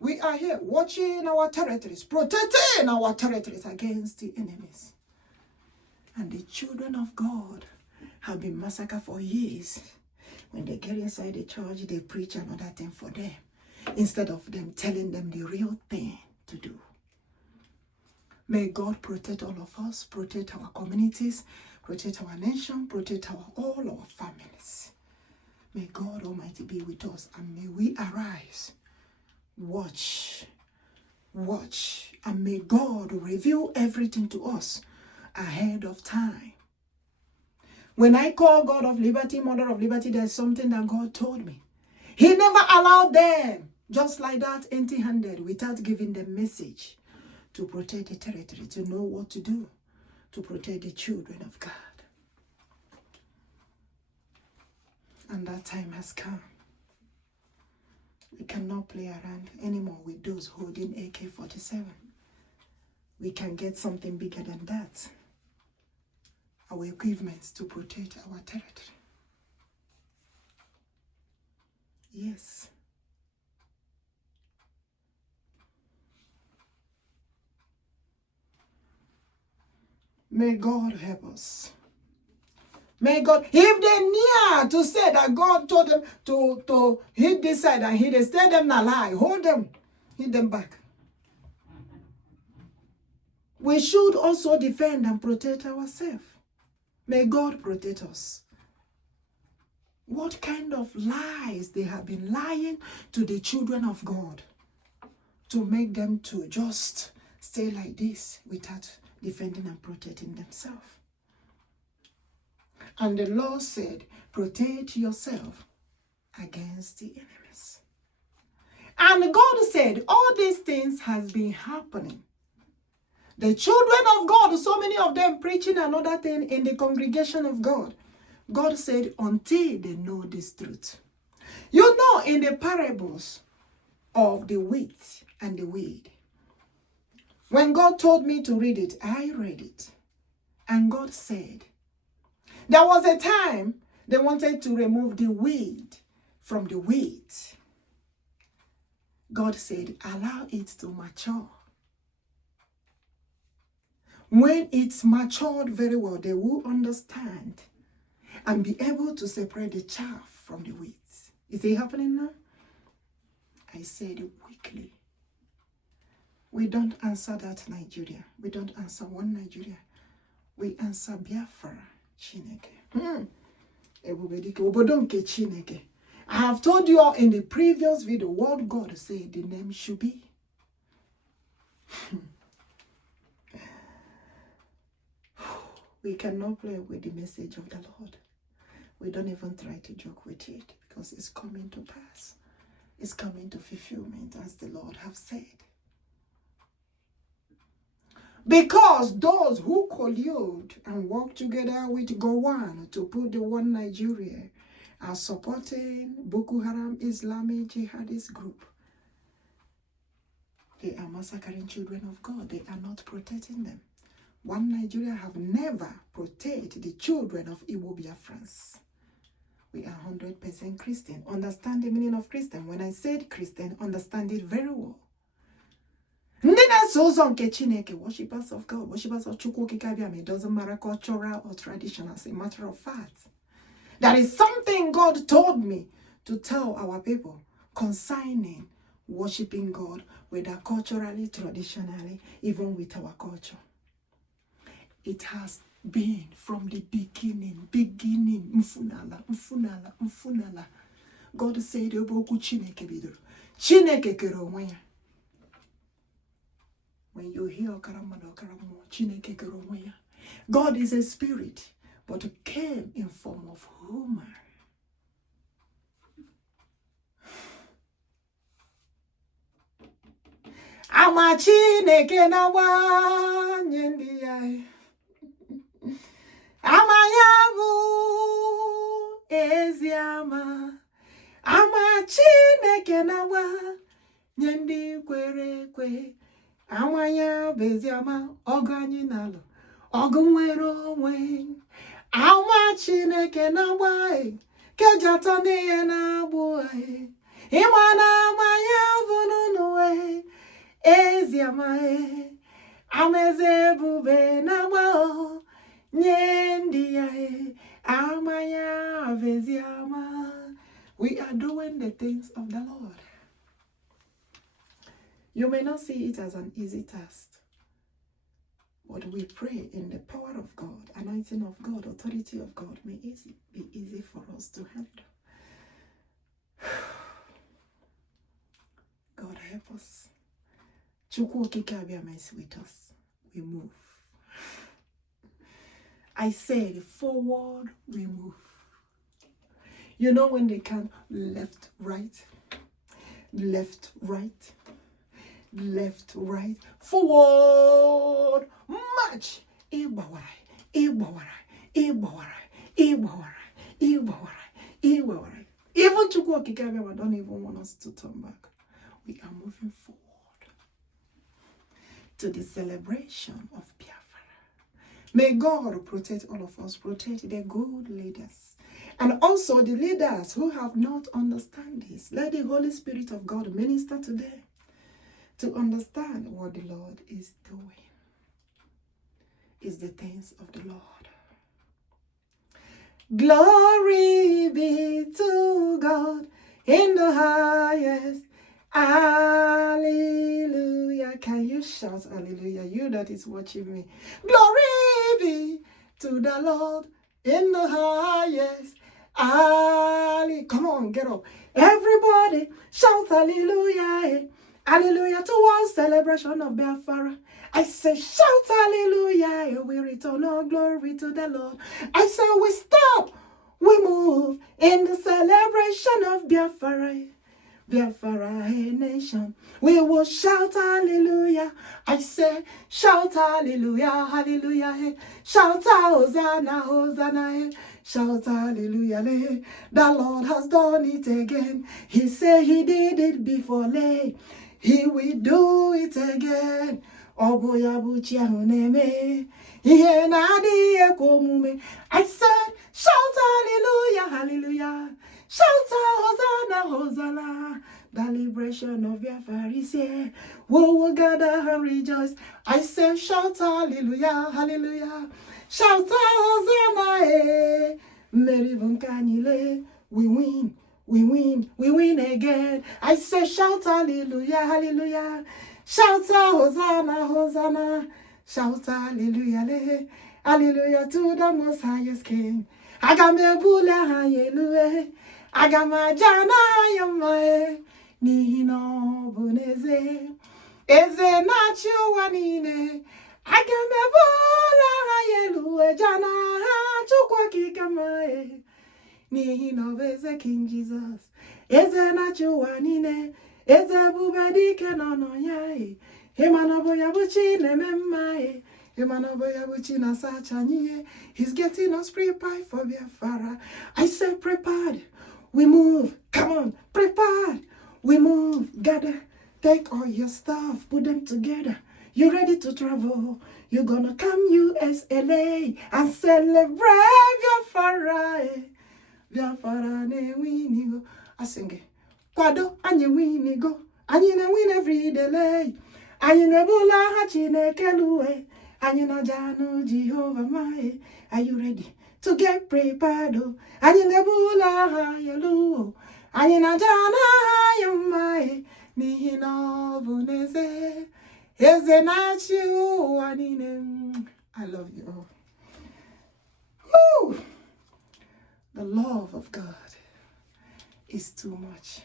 We are here watching our territories, protecting our territories against the enemies. And the children of God have been massacred for years. When they get inside the church, they preach another thing for them, instead of them telling them the real thing to do. May God protect all of us, protect our communities, protect our nation, protect all our families. May God Almighty be with us, and may we arise, watch, and may God reveal everything to us ahead of time. When I call God of liberty, Mother of liberty, there's something that God told me. He never allowed them, just like that, empty-handed, without giving them message to protect the territory, to know what to do, to protect the children of God. And that time has come. We cannot play around anymore with those holding AK-47. We can get something bigger than that. Our equipments to protect our territory. Yes. May God help us. May God, if they near to say that God told them to hit this side and hit it, tell them not lie, hold them, hit them back. We should also defend and protect ourselves. May God protect us. What kind of lies they have been lying to the children of God to make them to just stay like this without defending and protecting themselves. And the Lord said, protect yourself against the enemies. And God said, all these things has been happening. The children of God, so many of them preaching another thing in the congregation of God. God said, until they know this truth. You know, in the parables of the wheat and the weed, when God told me to read it, I read it. And God said, there was a time they wanted to remove the weed from the wheat. God said, allow it to mature. When it's matured very well, they will understand and be able to separate the chaff from the wheat. Is it happening now? I said it quickly. We don't answer that Nigeria. We don't answer one Nigeria. We answer Biafra, Chineke. Ebubedike, obodonke Chineke. I have told you all in the previous video what God said the name should be. We cannot play with the message of the Lord. We don't even try to joke with it because it's coming to pass. It's coming to fulfillment as the Lord have said. Because those who collude and work together with Gowon to put the one Nigeria are supporting Bokoharam Islamic jihadist group. They are massacring children of God. They are not protecting them. One Nigeria have never protected the children of Igbo Biafrans. We are 100% Christian. Understand the meaning of Christian. When I said Christian, understand it very well. Worshippers of God, worshippers of chukwuokikeabiama. It doesn't matter cultural or traditional. As a matter of fact, that is something God told me to tell our people concerning worshiping God, whether culturally, traditionally, even with our culture. It has been from the beginning, mfunala. God said, Chineke kere onwe ya. When you hear Chineke kere onwe ya, God is a spirit, but came in form of human. Ama Chineke na wanye ndị ya. Ama yabu eziama. Ama Chineke na wanye ndị kwere kwe. Ama yabu eziama. Ọgụ anyị nalụ. Ọgụ nwere onwe. Ama Chineke na wanye. Kejata n'ihe na-agbụ anyị. Ịma na ama yabu n'ụnụ eziama. Ameze bube na wao. We are doing the things of the Lord. You may not see it as an easy task, but we pray in the power of God, anointing of God, authority of God may be easy for us to handle. God help us. Chukwuokikeabiama is with us. We move. I said forward, we move. You know when they count left, right, left, right, left, right, forward, march. Even Chukwuokikeabiama don't even want us to turn back. We are moving forward to the celebration of Biafra. May God protect all of us, protect the good leaders. And also the leaders who have not understand this. Let the Holy Spirit of God minister to them to understand what the Lord is doing. Is the things of the Lord. Glory be to God in the highest. Hallelujah. Can you shout hallelujah? You that is watching me. Glory be to the Lord in the highest. Hallelujah. Come on, get up. Everybody shout hallelujah. Hallelujah to one celebration of Biafra. I say shout hallelujah. We return all glory to the Lord. I say we stop. We move in the celebration of Biafra. Biafra, a nation. We will shout hallelujah. I say, shout hallelujah, hallelujah. Hey. Shout Hosanna, Hosanna. Hey. Shout hallelujah. Hey. The Lord has done it again. He said he did it before. Hey. He will do it again. Oboyabuchiahuneme. I said, shout hallelujah, hallelujah. Shout Hosanna, Hosanna. The liberation of Biafra is here. We will gather and rejoice. I said, shout hallelujah, hallelujah. Shout Hosanna, eh. We win, we win, we win again. I say, shout hallelujah, hallelujah. Shout Hosanna, Hosanna. Shout hallelujah, hallelujah to the most highest King. Agamebula hallelujah. Agamajana yamae. Nihino buneze. Eze nachu wanine. Agamebula hallelujah. Jana chukwuokikeabiama. Nihino beze King Jesus. Eze nachu wanine. Eze ebubedike nono yae. He's getting us prepared for Biafra. I say prepared. We move. Come on. Prepared. We move. Gather. Take all your stuff. Put them together. You ready to travel? You're gonna come USA and celebrate Biafra. Biafra ne winigo. I sing it. Kwado anye winigo. Anye ne win every day. Anyị nebula ha Chineke luwe. Anyị na janu Jehovah mae. Are you ready to get prepared? Anyị nebula ha yelu. Anyị na jana ha yamae. N'ihi na ọ bụ n'eze. Eze na-achị ụwa niile. I love you all. Woo! The love of God is too much.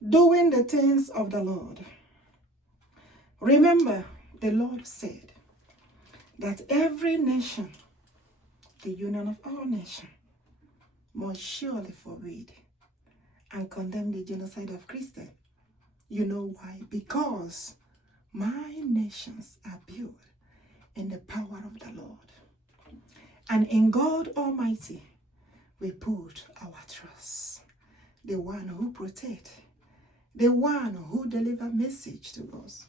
Doing the things of the Lord. Remember, the Lord said that every nation, the union of all nations, must surely forbid and condemn the genocide of Christians. You know why? Because my nations are built in the power of the Lord. And in God Almighty, we put our trust. The one who protects, the one who delivers message to us.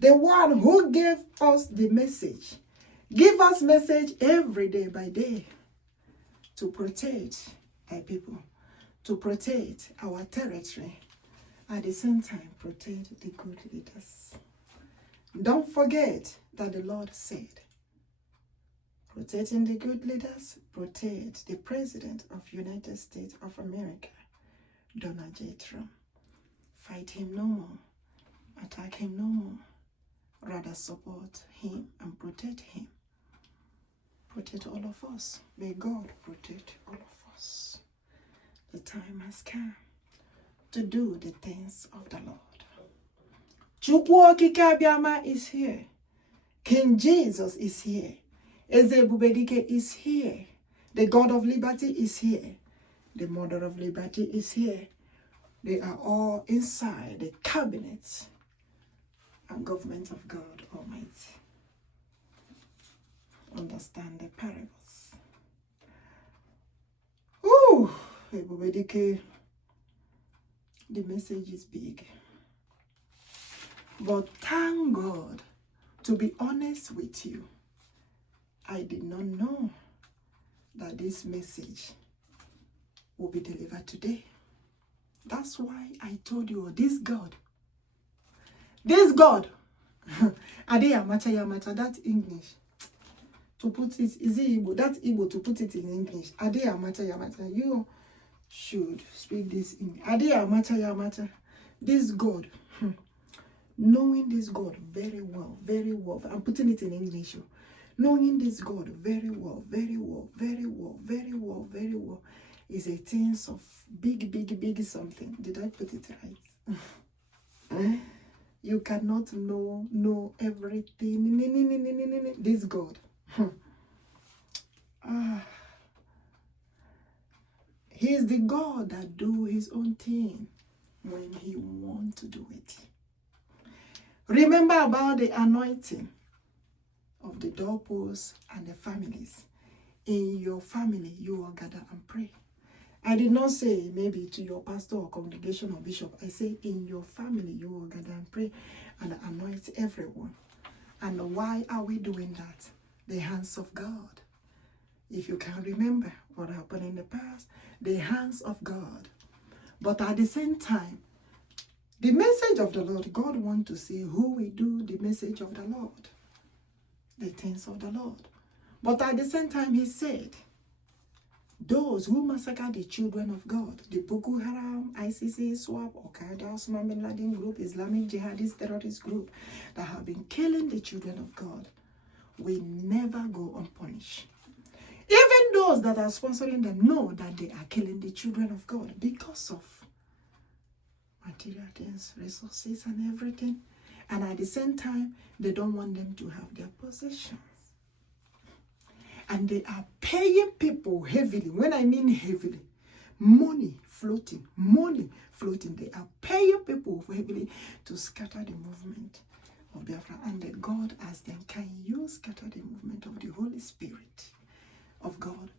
The one who gave us the message. Give us message every day by day to protect our people, to protect our territory, at the same time protect the good leaders. Don't forget that the Lord said, protecting the good leaders, protect the President of United States of America, Donald J. Trump. Fight him no more, attack him no more. Rather support him and protect him. Protect all of us. May God protect all of us. The time has come to do the things of the Lord. Chukwuokikeabiama is here. King Jesus is here. Ebubedike is here. The God of liberty is here. The Mother of liberty is here. They are all inside the cabinet and government of God Almighty. Understand the parables. Ooh, ebubedike, the message is big. But thank God, to be honest with you, I did not know that this message will be delivered today. That's why I told you, this God, Adeyamacha, that English, to put it, is it Igbo? That Igbo, to put it in English, Adeyamacha, you should speak this in Adeyamacha, this God, knowing this God very well, I'm putting it in English, knowing this God very well, is a things of big something. Did I put it right? You cannot know everything. This God. He is the God that do his own thing when he wants to do it. Remember about the anointing of the doorposts and the families. In your family, you will gather and pray. I did not say maybe to your pastor or congregation or bishop. I say in your family, you will gather and pray and anoint everyone. And why are we doing that? The hands of God. If you can remember what happened in the past, the hands of God. But at the same time, the message of the Lord, God wants to see who will do the message of the Lord, the things of the Lord. But at the same time, he said, those who massacre the children of God, the Bokoharam, ICC, SWAP, Al-Qaeda, Osama bin Laden group, Islamic jihadist terrorist group that have been killing the children of God, will never go unpunished. Even those that are sponsoring them know that they are killing the children of God because of material things, resources, and everything. And at the same time, they don't want them to have their possessions. And they are paying people heavily. When I mean heavily, money floating. They are paying people heavily to scatter the movement of Biafra. And the God asked them, can you scatter the movement of the Holy Spirit of God?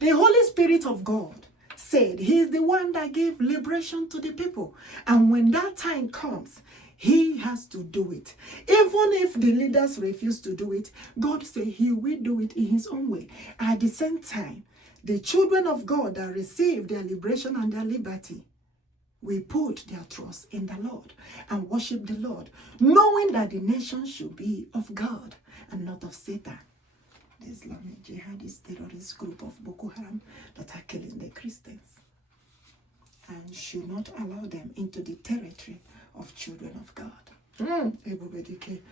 The Holy Spirit of God said he is the one that gave liberation to the people. And when that time comes, he has to do it. Even if the leaders refuse to do it, God said he will do it in his own way. At the same time, the children of God that receive their liberation and their liberty will put their trust in the Lord and worship the Lord, knowing that the nation should be of God and not of Satan. The Islamic jihadist terrorist group of Bokoharam that are killing the Christians, and should not allow them into the territory of children of God. Ebubedike,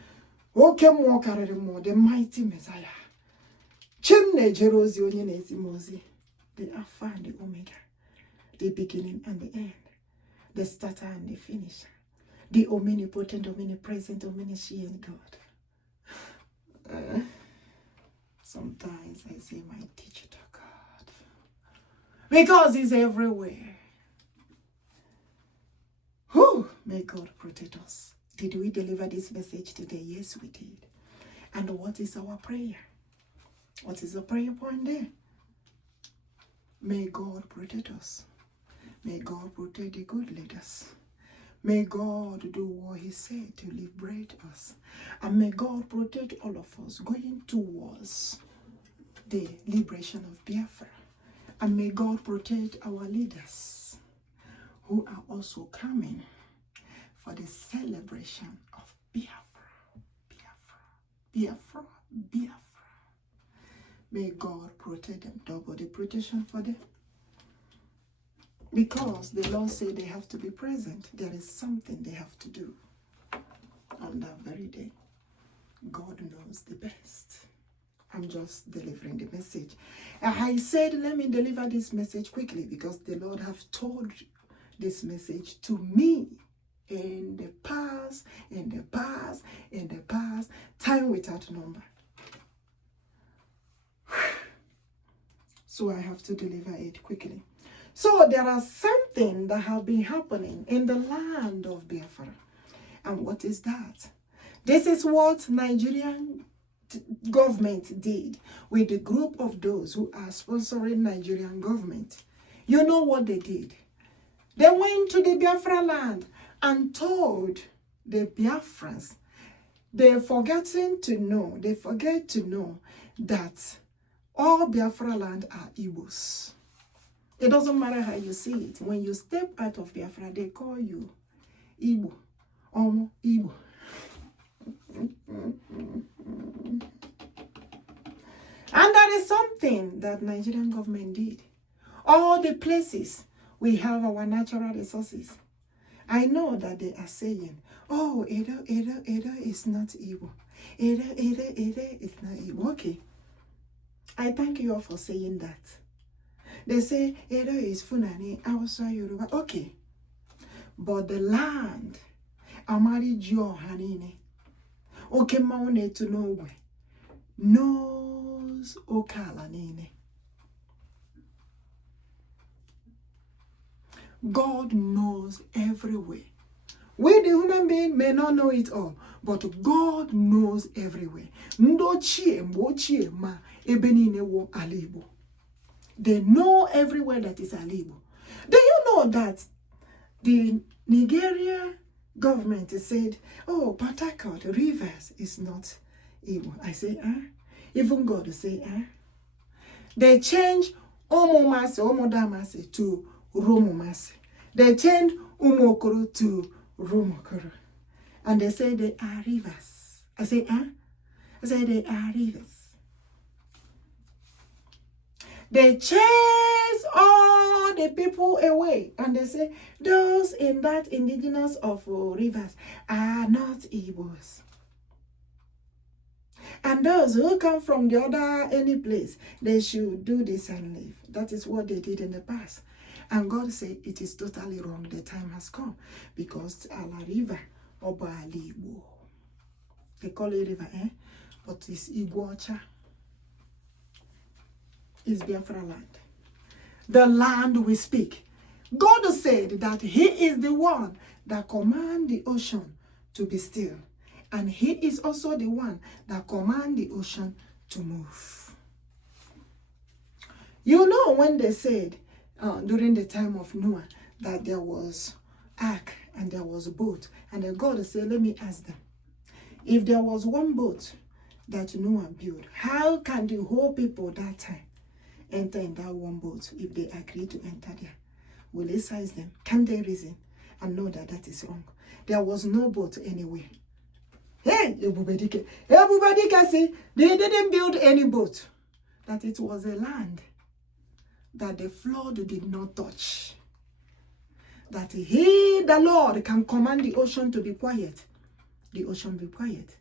OKWUCHUKWU, the mighty Messiah. Chimne Jerozi onye na-ezimozi, the Alpha and the Omega, the beginning and the end, the starter and the finisher, the omnipotent, omnipresent, omniscient God. Sometimes I say my digital God, because he's everywhere. Whew, may God protect us. Did we deliver this message today? Yes, we did. And what is our prayer? What is the prayer point there? May God protect us. May God protect the good leaders. May God do what he said to liberate us. And may God protect all of us going towards the liberation of Biafra. And may God protect our leaders who are also coming for the celebration of Biafra. Biafra. May God protect them, double the protection for them. Because the Lord said they have to be present. There is something they have to do on that very day. God knows the best. I'm just delivering the message. I said, let me deliver this message quickly because the Lord have told this message to me in the past, time without number. So I have to deliver it quickly. So there are something that have been happening in the land of Biafra. And what is that? This is what Nigerian government did with the group of those who are sponsoring Nigerian government. You know what they did? They went to the Biafra land and told the Biafrans, they forget to know that all Biafra land are Igbos. It doesn't matter how you see it. When you step out of Biafra, they call you Igbo, Igbo. And that is something that Nigerian government did. All the places we have our natural resources. I know that they are saying, oh, Edo is not Igbo. Edo is not Igbo. Okay. I thank you all for saying that. They say Edo is Funani, Hausa, Yoruba. Okay. But the land, Amari Jo Hanine, Okemaune to nowhere, knows Okala Nine. God knows everywhere. We, the human being, may not know it all, but God knows everywhere. They know everywhere that is Alibo. Do you know that the Nigeria government said, oh, Port Harcourt, Rivers is not Igbo? I say, even God say, They change Omodamasi to Romomasi. They change Umokoro to Romokoro. And they say they are rivers. I say, I say they are rivers. They chase all the people away. And they say, those in that indigenous of rivers are not Igbos. And those who come from the other any place, they should do this and leave. That is what they did in the past. And God said it is totally wrong. The time has come. Because Ala River, Oba Alibo. They call it river, but it's Igwocha. It's Biafra land. The land we speak. God said that He is the one that commands the ocean to be still. And He is also the one that commands the ocean to move. You know when they said during the time of Noah that there was ark and there was a boat. And then God said, let me ask them. If there was one boat that Noah built, how can the whole people that time enter in that one boat if they agree to enter there? Will He size them? Can they reason and know that that is wrong? There was no boat anywhere. Hey, ebubedike. Ebubedike, see, they didn't build any boat. That it was a land that the flood did not touch. That He, the Lord, can command the ocean to be quiet. The ocean be quiet.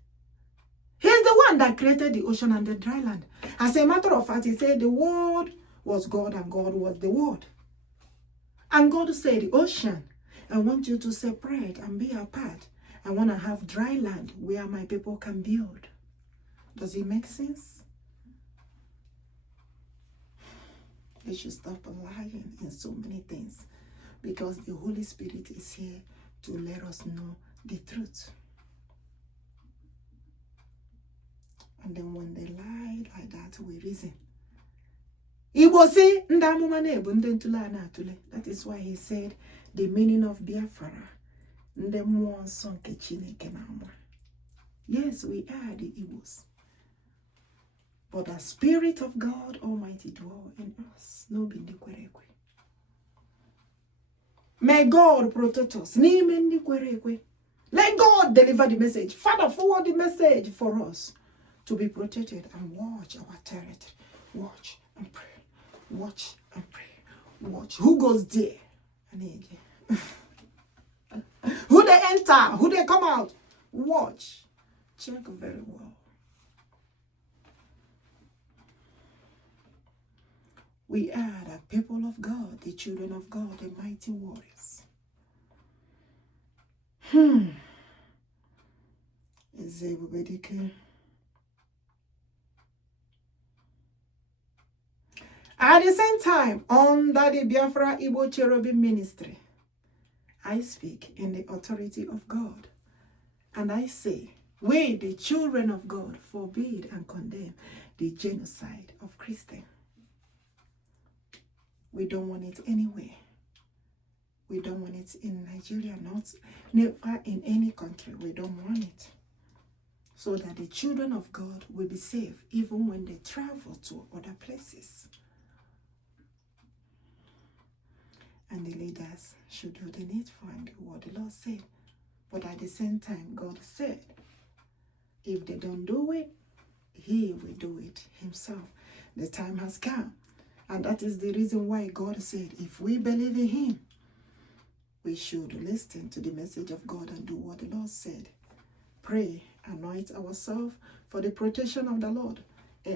He's the one that created the ocean and the dry land. As a matter of fact, He said the Word was God and God was the Word. And God said, ocean, I want you to separate and be apart. I want to have dry land where my people can build. Does it make sense? They should stop lying in so many things, because the Holy Spirit is here to let us know the truth. And then when they lie like that, we reason. Igbo say, that is why He said the meaning of Biafra. Yes, we are the Igbos. But the Spirit of God Almighty dwell in us. May God protect us. Let God deliver the message. Father, forward the message for us to be protected and watch our territory. Watch and pray. Watch and pray. Watch. Who goes there? Who they enter? Who they come out? Watch. Check very well. We are the people of God, the children of God, the mighty warriors. Is ebubedike. At the same time, under the Biafra Igbo Cherubim ministry, I speak in the authority of God. And I say, we, the children of God, forbid and condemn the genocide of Christians. We don't want it anywhere. We don't want it in Nigeria, never in any country. We don't want it. So that the children of God will be safe even when they travel to other places. And the leaders should do the needful and do what the Lord said. But at the same time, God said, if they don't do it, He will do it Himself. The time has come. And that is the reason why God said, if we believe in Him, we should listen to the message of God and do what the Lord said. Pray, anoint ourselves for the protection of the Lord,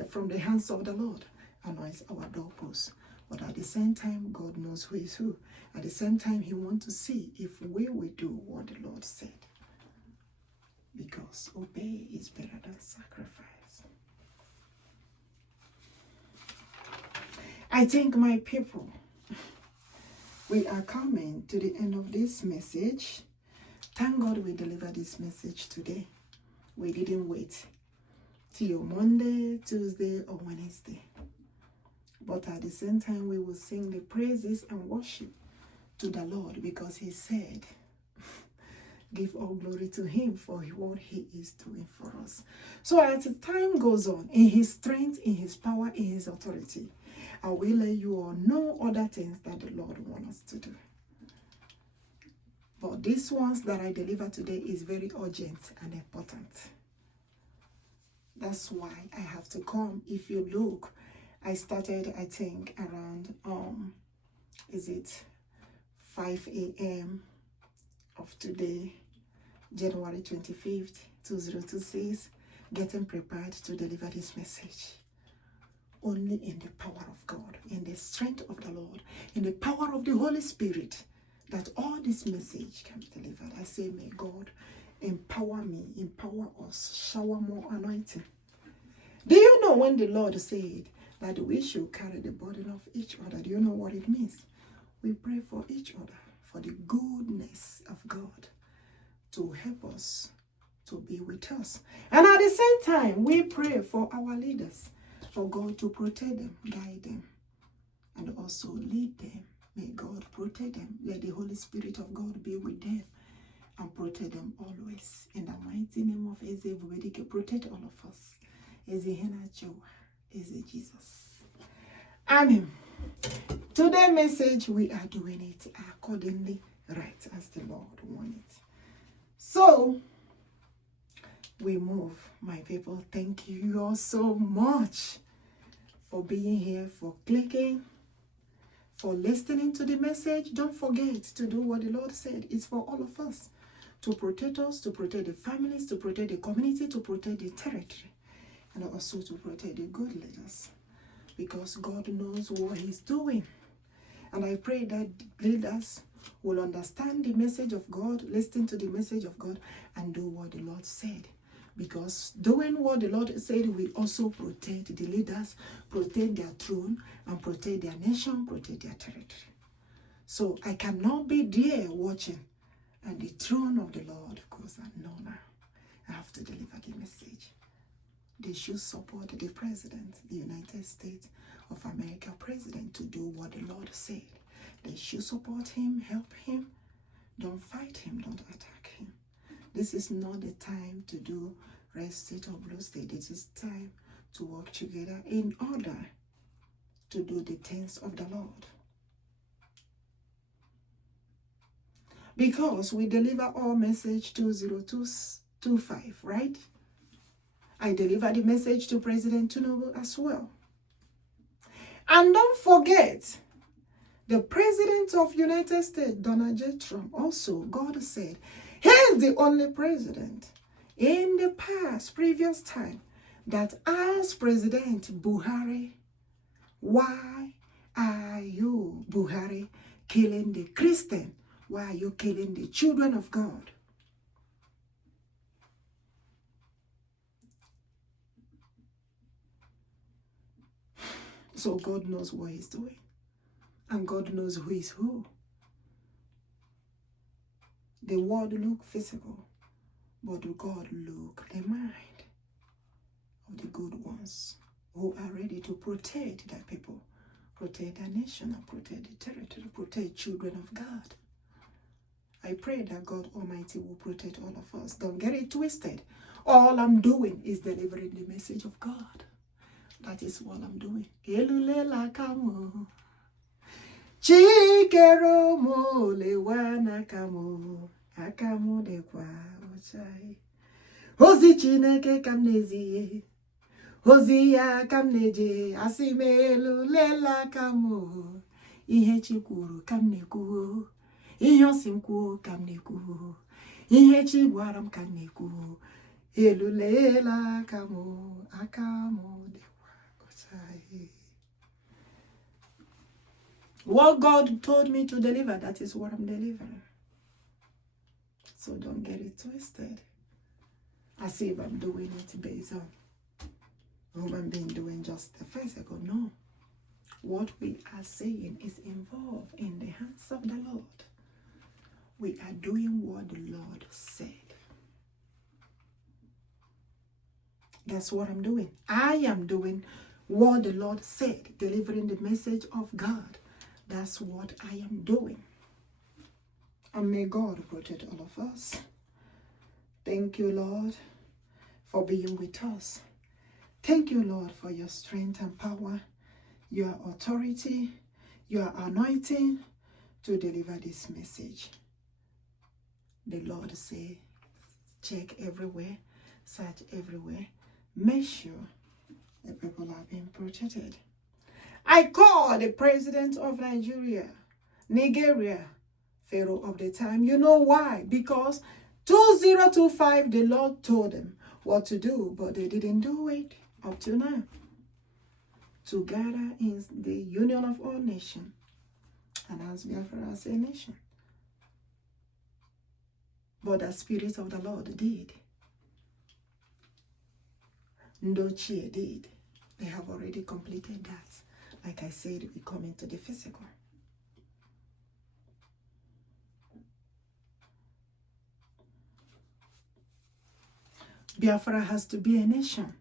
from the hands of the Lord. Anoint our doorposts. But at the same time, God knows who is who. At the same time, He wants to see if we will do what the Lord said. Because obey is better than sacrifice. I think my people, we are coming to the end of this message. Thank God we delivered this message today. We didn't wait till Monday, Tuesday, or Wednesday. But at the same time, we will sing the praises and worship to the Lord, because he said, give all glory to him for what he is doing for us. So as the time goes on, in his strength, in his power, in his authority, I will let you all know other things that the Lord wants us to do. But these ones that I deliver today is very urgent and important. That's why I have to come. If you look, I started, I think, around, is it 5 a.m. of today, January 25th, 2026, getting prepared to deliver this message. Only in the power of God, in the strength of the Lord, in the power of the Holy Spirit, that all this message can be delivered. I say, may God empower me, empower us, shower more anointing. Do you know when the Lord said that we should carry the burden of each other? Do you know what it means? We pray for each other, for the goodness of God to help us, to be with us. And at the same time, we pray for our leaders, for God to protect them, guide them, and also lead them. May God protect them. Let the Holy Spirit of God be with them and protect them always. In the mighty name of ebubedike, protect all of us. Jesus. Amen. Today's message, we are doing it accordingly, right as the Lord wanted. So, we move, my people. Thank you all so much for being here, for clicking, for listening to the message. Don't forget to do what the Lord said. It's for all of us. To protect us, to protect the families, to protect the community, to protect the territory, and also to protect the good leaders. Because God knows what he's doing. And I pray that leaders will understand the message of God, listen to the message of God, and do what the Lord said. Because doing what the Lord said will also protect the leaders, protect their throne, and protect their nation, protect their territory. So I cannot be there watching, and the throne of the Lord goes on. No, now I have to deliver the message. They should support the president, the United States of America president, to do what the Lord said. They should support him, help him. Don't fight him, don't attack him. This is not the time to do red state or blue state. This is time to work together in order to do the things of the Lord. Because we deliver our message 20225, right? I deliver the message to President Tinubu as well. And don't forget, the President of United States, Donald J. Trump, also, God said, he is the only president in the past, previous time, that asked President Buhari, why are you, Buhari, killing the Christian? Why are you killing the children of God? So God knows what he's doing. And God knows who is who. The world look physical, but God look the mind of the good ones who are ready to protect their people, protect their nation, and protect the territory, protect children of God. I pray that God Almighty will protect all of us. Don't get it twisted. All I'm doing is delivering the message of God. That is what I'm doing. Elulela kamo. Chikero mo lewana kamo. Akamo dekwa ochai. Hozi chineke kamneziye. Hozi ya kamneje. Asime elulela kamo. Ihe chikwuru kamneku. Ihe osimkwu kamneku. Ihe chigwaram kamneku. Elulela kamo. Akamo dekwa. What God told me to deliver, that is what I'm delivering. So don't get it twisted. As if I'm doing it based on what I'm being doing just a phase ago. No. What we are saying is involved in the hands of the Lord. We are doing what the Lord said. That's what I'm doing. I am doing what the Lord said, delivering the message of God. That's what I am doing. And may God protect all of us. Thank you, Lord, for being with us. Thank you, Lord, for your strength and power, your authority, your anointing to deliver this message. The Lord say, check everywhere, search everywhere, make sure the people are being protected. I call the president of Nigeria, Pharaoh of the time. You know why? Because 2025, the Lord told them what to do, but they didn't do it up to now. To gather in the union of all nations and as Biafra as a nation. But the Spirit of the Lord did. Ndochie did. They have already completed that. Like I said, we come into the physical. Biafra has to be a nation.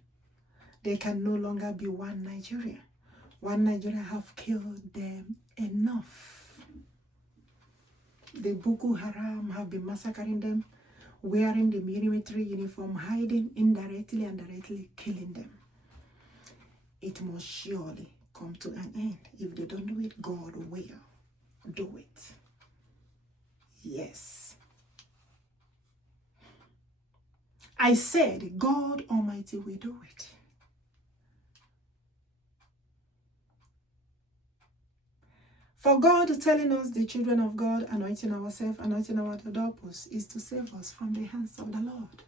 They can no longer be one Nigeria. One Nigeria have killed them enough. The Bokoharam have been massacring them, wearing the military uniform, hiding indirectly and directly killing them. It must surely come to an end. If they don't do it, God will do it. Yes. I said, God Almighty will do it. For God telling us, the children of God, anointing ourselves, anointing our doorposts, is to save us from the hands of the Lord.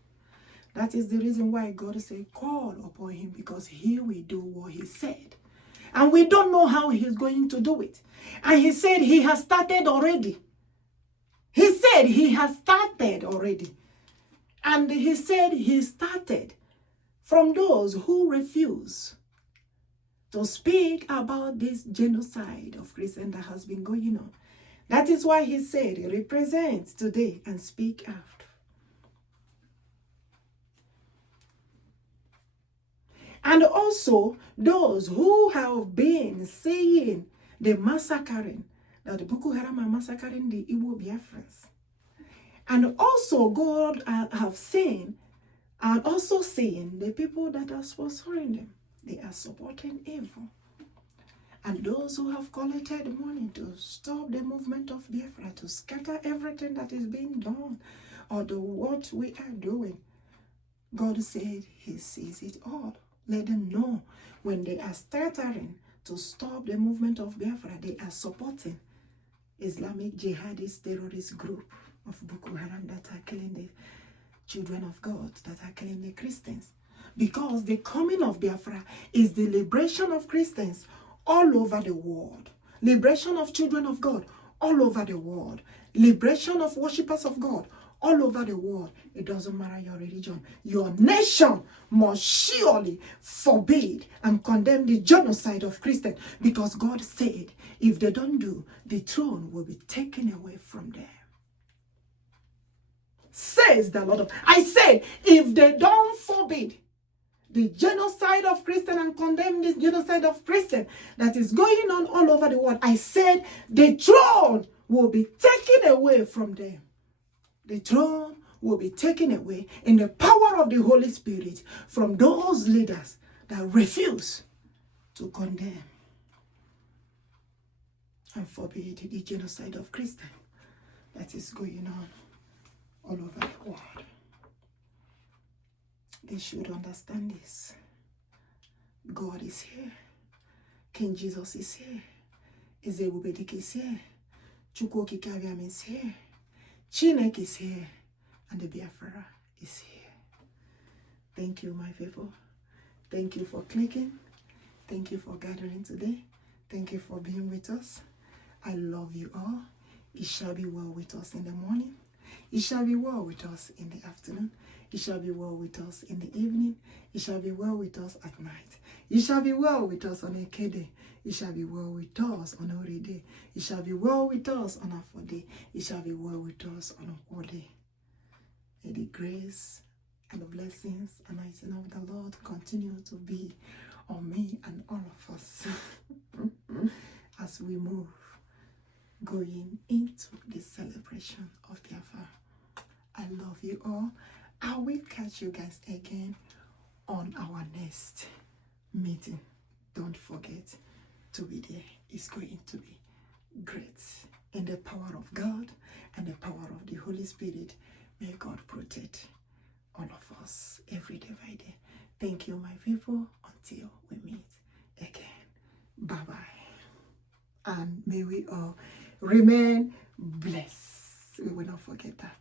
That is the reason why God said, call upon him, because he will do what he said. And we don't know how he's going to do it. And he said he has started already. He said he has started already. And he said he started from those who refuse to speak about this genocide of Christians that has been going on. That is why he said, represent today and speak out. And also those who have been saying the massacring, that the Bokoharam are massacring the Igbo Biafrans. And also God have seen, and also saying the people that are sponsoring them, they are supporting evil. And those who have collected money to stop the movement of Biafra, to scatter everything that is being done, or what we are doing, God said he sees it all. Let them know when they are scattering to stop the movement of Biafra, they are supporting Islamic jihadist terrorist group of Bokoharam that are killing the children of God, that are killing the Christians. Because the coming of Biafra is the liberation of Christians all over the world. Liberation of children of God all over the world. Liberation of worshippers of God all over the world. It doesn't matter your religion. Your nation must surely forbid and condemn the genocide of Christians, because God said if they don't do, the throne will be taken away from them. Says the Lord. I said, if they don't forbid the genocide of Christians and condemn this genocide of Christians that is going on all over the world, I said the throne will be taken away from them. The throne will be taken away in the power of the Holy Spirit from those leaders that refuse to condemn and forbid the genocide of Christians that is going on all over the world. They should understand this. God is here. King Jesus is here. Ebubedike is here. Chukwuokikeabiama is here. Chineke is here. And the Biafra is here. Thank you, my people. Thank you for clicking. Thank you for gathering today. Thank you for being with us. I love you all. It shall be well with us in the morning. It shall be well with us in the afternoon. It shall be well with us in the evening. It shall be well with us at night. It shall be well with us on Ekede. It shall be well with us on Oride. It shall be well with us on Afode. It shall be well with us on Okwode. May the grace and the blessings and anointing of the Lord continue to be on me and all of us as we move going into the celebration of Biafra. I love you all. I will catch you guys again on our next meeting. Don't forget to be there. It's going to be great. In the power of God and the power of the Holy Spirit, may God protect all of us every day by day. Thank you, my people. Until we meet again. Bye-bye. And may we all remain blessed. We will not forget that.